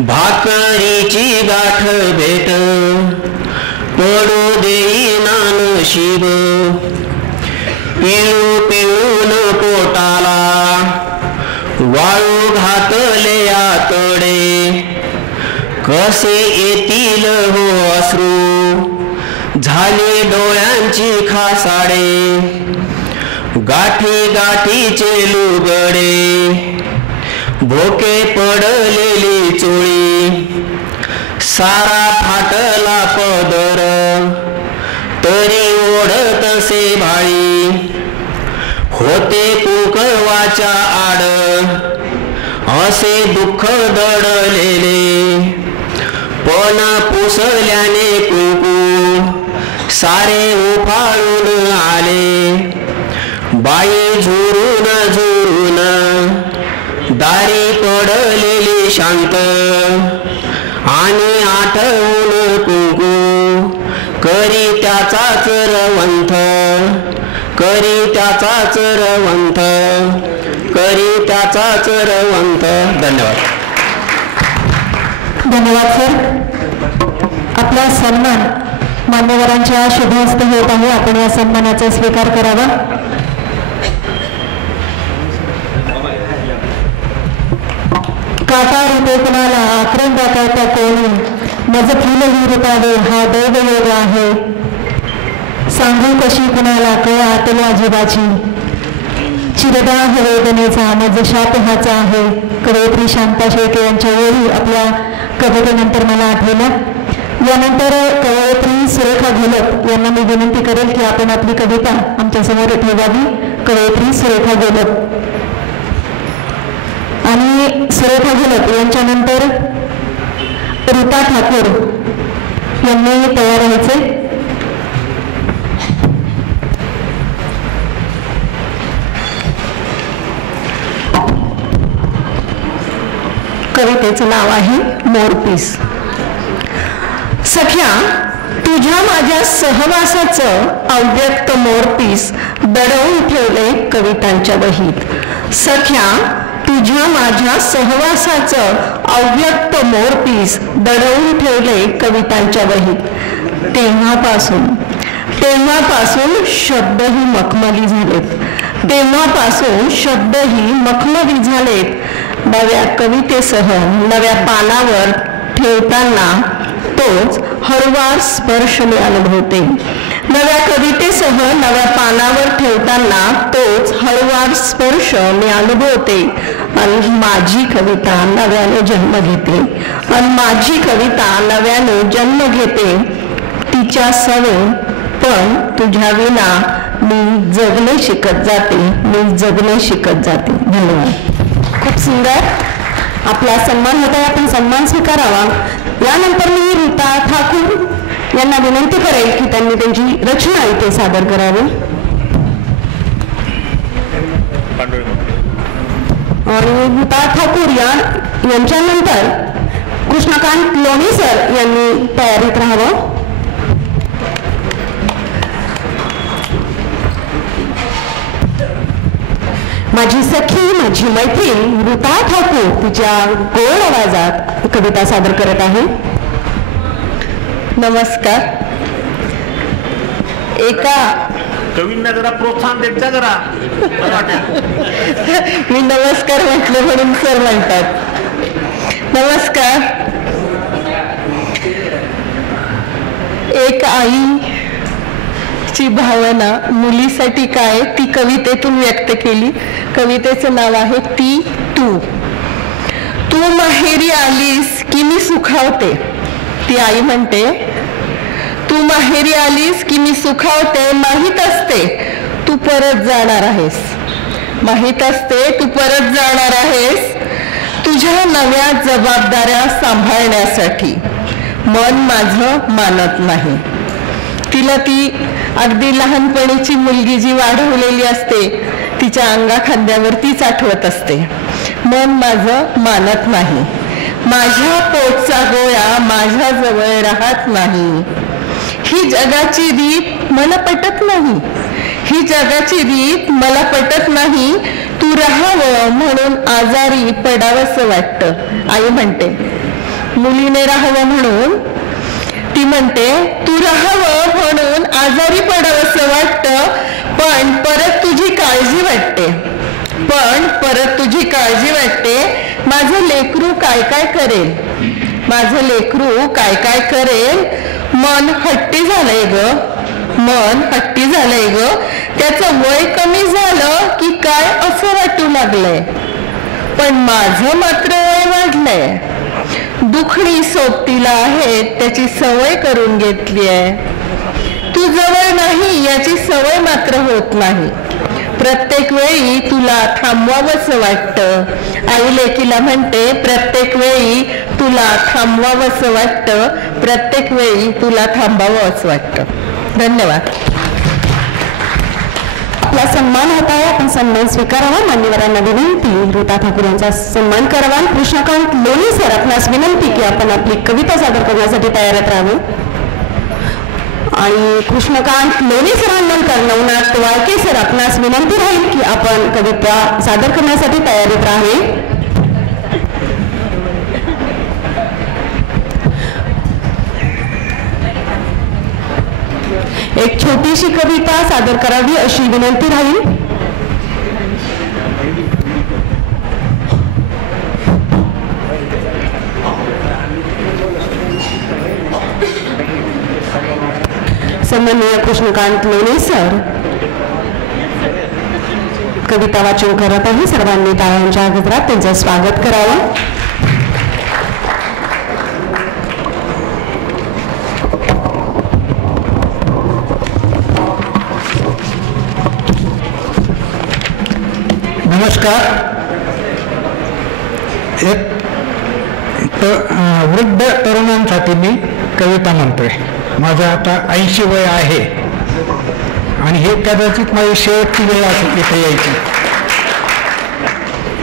भाकरीची गाठ भेट पडू देईना नशीब. पिळू पिळून पोटाला वाळू घातले आतडे, कसे येतील हो अश्रू झाले डोळ्यांची खासाडे. गाठी गाठीचे लुगडे भोके पडलेली चोळी, सारा फाटला पदर तरी ओढतसे भाळी. होते कुंकवाच्या आड असे दुःख दडलेले, पण पुसल्याने कुंकू सारे उफाळून आले. बाई झुरून झुरून दारी पडलेली शांत, आणि आठवून कुंकू करी त्याचाच रवंथ, करी त्याचाच रवंथ, करी त्याचाच रवंथ. धन्यवाद. धन्यवाद सर. आपला सन्मान मान्यवरांच्या शुभ हस्ते होत आहे. आपण या सन्मानाचा स्वीकार करावा. काटा रूपे कुणाला आक्रम दाखवता कोणी, मज फुलही रूपावे हा दैवयोग आहे. सांगू कशी कुणाला कळ आतल्या जीवाची, चिरदाह वेदनेचा मज शाप हाचा आहे. कवयित्री शांता शेळके यांच्या ओळी आपल्या कवितेनंतर मला आठवलं. यानंतर कवयित्री सुरेखा घोलप यांना मी विनंती करेल की आपण आपली कविता आमच्या समोर ठेवावी. कवयित्री सुरेखा घोलप आणि सुरेखा घोलप यांच्यानंतर रीता ठाकूर यांनी तयार व्हायचे. कवितेचं नाव आहे मोरपीस. सख्या तुझ्या माझ्या सहवासाचं अव्यक्त मोरपीस दडवून ठेवले कवितांच्या वहीत. सख्या तुझ्या माझ्या सहवासाचं अव्यक्त मोरपीस दडवून ठेवले कवितांच्या वहीत. तेव्हापासून शब्दही मखमली झालेत. तेव्हापासून शब्दही मखमली झालेत. नव्या कवितेसह नव्या पानावर ठेवताना तोच हळूवार स्पर्श मी अनुभवते. नव्या कवितेसह नव्या पानावर ठेवताना तोच हळूवार स्पर्श मी अनुभवते. आणि माझी कविता नव्याने जन्म घेते. आणि माझी कविता नव्याने जन्म घेते. ती तिच्या सवे, पण तुझ्या विना मी जगणे शिकत जाते, मी जगणे शिकत जाते. धन्यवाद. खूप सुंदर. आपला सन्मान होता, आपण सन्मान स्वीकारावा. यानंतर मी रीता ठाकूर यांना विनंती करेल की त्यांनी त्यांची रचना इथे सादर करावी. आणि रीता ठाकूर यांच्यानंतर कृष्णकांत लोणी सर यांनी तयारीत राहावं. माझी सखी, माझी मैत्रीण रीता ठाकूर तिच्या गोड आवाजात कविता सादर करत आहे. नमस्कार. एका कवींना जरा प्रोत्साहन देत जा जरा. मी नमस्कार म्हटले म्हणून सर म्हणतात. नमस्कार. एक आईची भावना मुलीसाठी काय ती कवितेतून व्यक्त केली. कवितेचं नाव आहे ती तू. तू माहेरी आलीस की मी सुखावते. ती आई म्हणते तू माहेरी आलीस की मी सुखावते. माहीत असते तू परत जाणार आहेस. माहीत असते तू परत जाणार आहेस. तुझ्या नव्या जबाबदाऱ्या सांभाळण्यासाठी मन माझं मानत नाही. तिला ती अगदी लहानपणीची मुलगी जी वाढवलेली असते तिच्या अंगाखांद्यावरतीच आठवत असते. मन माझं मानत नाही. माझ्या पोटचा गोळा माझ्या जवळ राहत नाही. ही जगाची रीत मला पटत नाही. ही जगाची रीत मला पटत नाही. तू राहावं म्हणून आजारी पडावंसं वाटतं. आई म्हणते मुलीने राहावं म्हणून ती म्हणते तू राहावं म्हणून आजारी पडावंसं वाटतं. पण परत तुझी काळजी वाटते. पण परत तुझी काळजी वाटते. माझं लेकरू काय काय करेल. माझं लेकरू काय काय करेल. मन हट्टी झालंय ग. मन हट्टी झालंय ग. त्याचं वय कमी झालं की काय असं वाटू लागलंय. पण माझं मात्र वय वाढलंय. दुखणी सोबतीला आहे त्याची सवय करून घेतली आहे. तू जवळ नाही याची सवय मात्र होत नाही. प्रत्येक वेळी तुला थांबवावंसं वाटतं. आई लेकीला म्हणते प्रत्येक वेळी तुला थांबवावंसं वाटतं. प्रत्येक वेळी तुला थांबावंच वाटतं. धन्यवाद. आपला सन्मान होत आहे, आपण सन्मान स्वीकारावा. मान्यवरांना विनंती रीता ठाकूर यांचा सन्मान करावा. कृष्णकांत लोणी सर आपणास विनंती की आपण आपली कविता सादर करण्यासाठी तयारीत राहावे. आणि कृष्णकांत लोणी सरांनंतर नवनाथ वाळके सर आपणास विनंती राहील की आपण कविता सादर करण्यासाठी तयारीत राहावे. एक छोटीशी कविता सादर करावी अशी विनंती राहील. सन्माननीय कृष्णकांत लोणी सर कविता वाचन करत आहे. सर्वांनी टाळ्यांच्या गजरात त्यांचं स्वागत करावं. नमस्कार. एक वृद्ध तरुणांसाठी मी कविता म्हणतोय. माझं आता 80 वय आहे आणि हे कदाचित माझी शेवटची वेळ असेल इथे यायची.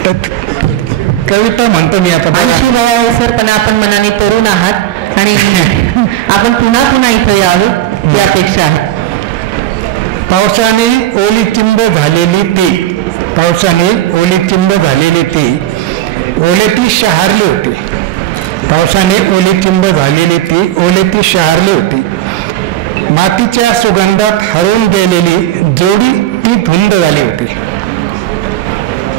तर कविता म्हणतो मी आता. 80 वय आहे सर, पण आपण मनाने तरुण आहात आणि आपण पुन्हा पुन्हा इथं यावं ही अपेक्षा आहे. पावसाने ओली चिंब झालेली ती, पावसाने ओली चिंब झालेली ती, ओलेती शहारली होती. पावसाने ओली चिंब झालेली ती, ओलेती शहारली होती. मातीच्या सुगंधात हरवून गेलेली जोडी ती धुंद झाली होती.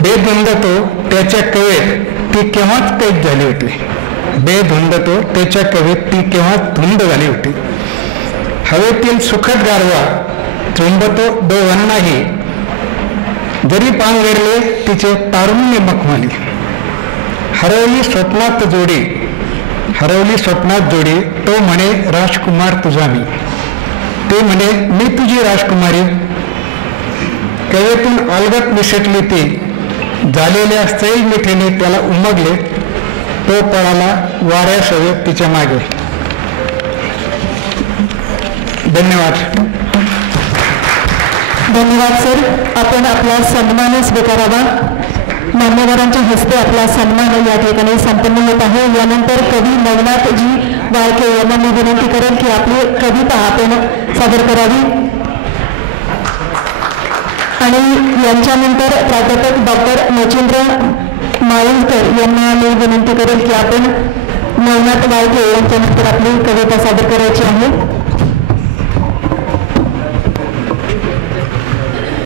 बेधुंद तो त्याच्या कवेत ती केव्हाच कैद झाली होती. बेधुंद तो त्याच्या कवेत ती केव्हाच धुंद झाली होती. हवेतील सुखद गारवा चुंबतो दोघांनाही, जरी पांघरले तिचे तारुण्य मखमली. हरवली स्वप्नात जोडी, हरवली स्वप्नात जोडी, तो म्हणे राजकुमार तुझा मी. ते म्हणे, मी तुझी राजकुमारी, कवेतून अलगट निसटली ती, झालेल्या सैल मिठीने त्याला उमगले, तो पळाला वाऱ्यासह तिच्या मागे. धन्यवाद. धन्यवाद सर. आपण आपला सन्मान स्वीकारावा. मान्यवरांच्या हस्ते आपला सन्मान या ठिकाणी संपन्न होत आहे. यानंतर कवी नवनाथजी वाळके यांना मी विनंती करेन की आपली कविता आपण सादर करावी आणि यांच्यानंतर प्राध्यापक डॉक्टर मच्छिंद्र माळुंकर यांना मी विनंती करेन की आपण नवनाथ वाळके यांच्यानंतर आपली कविता सादर करायची आहे.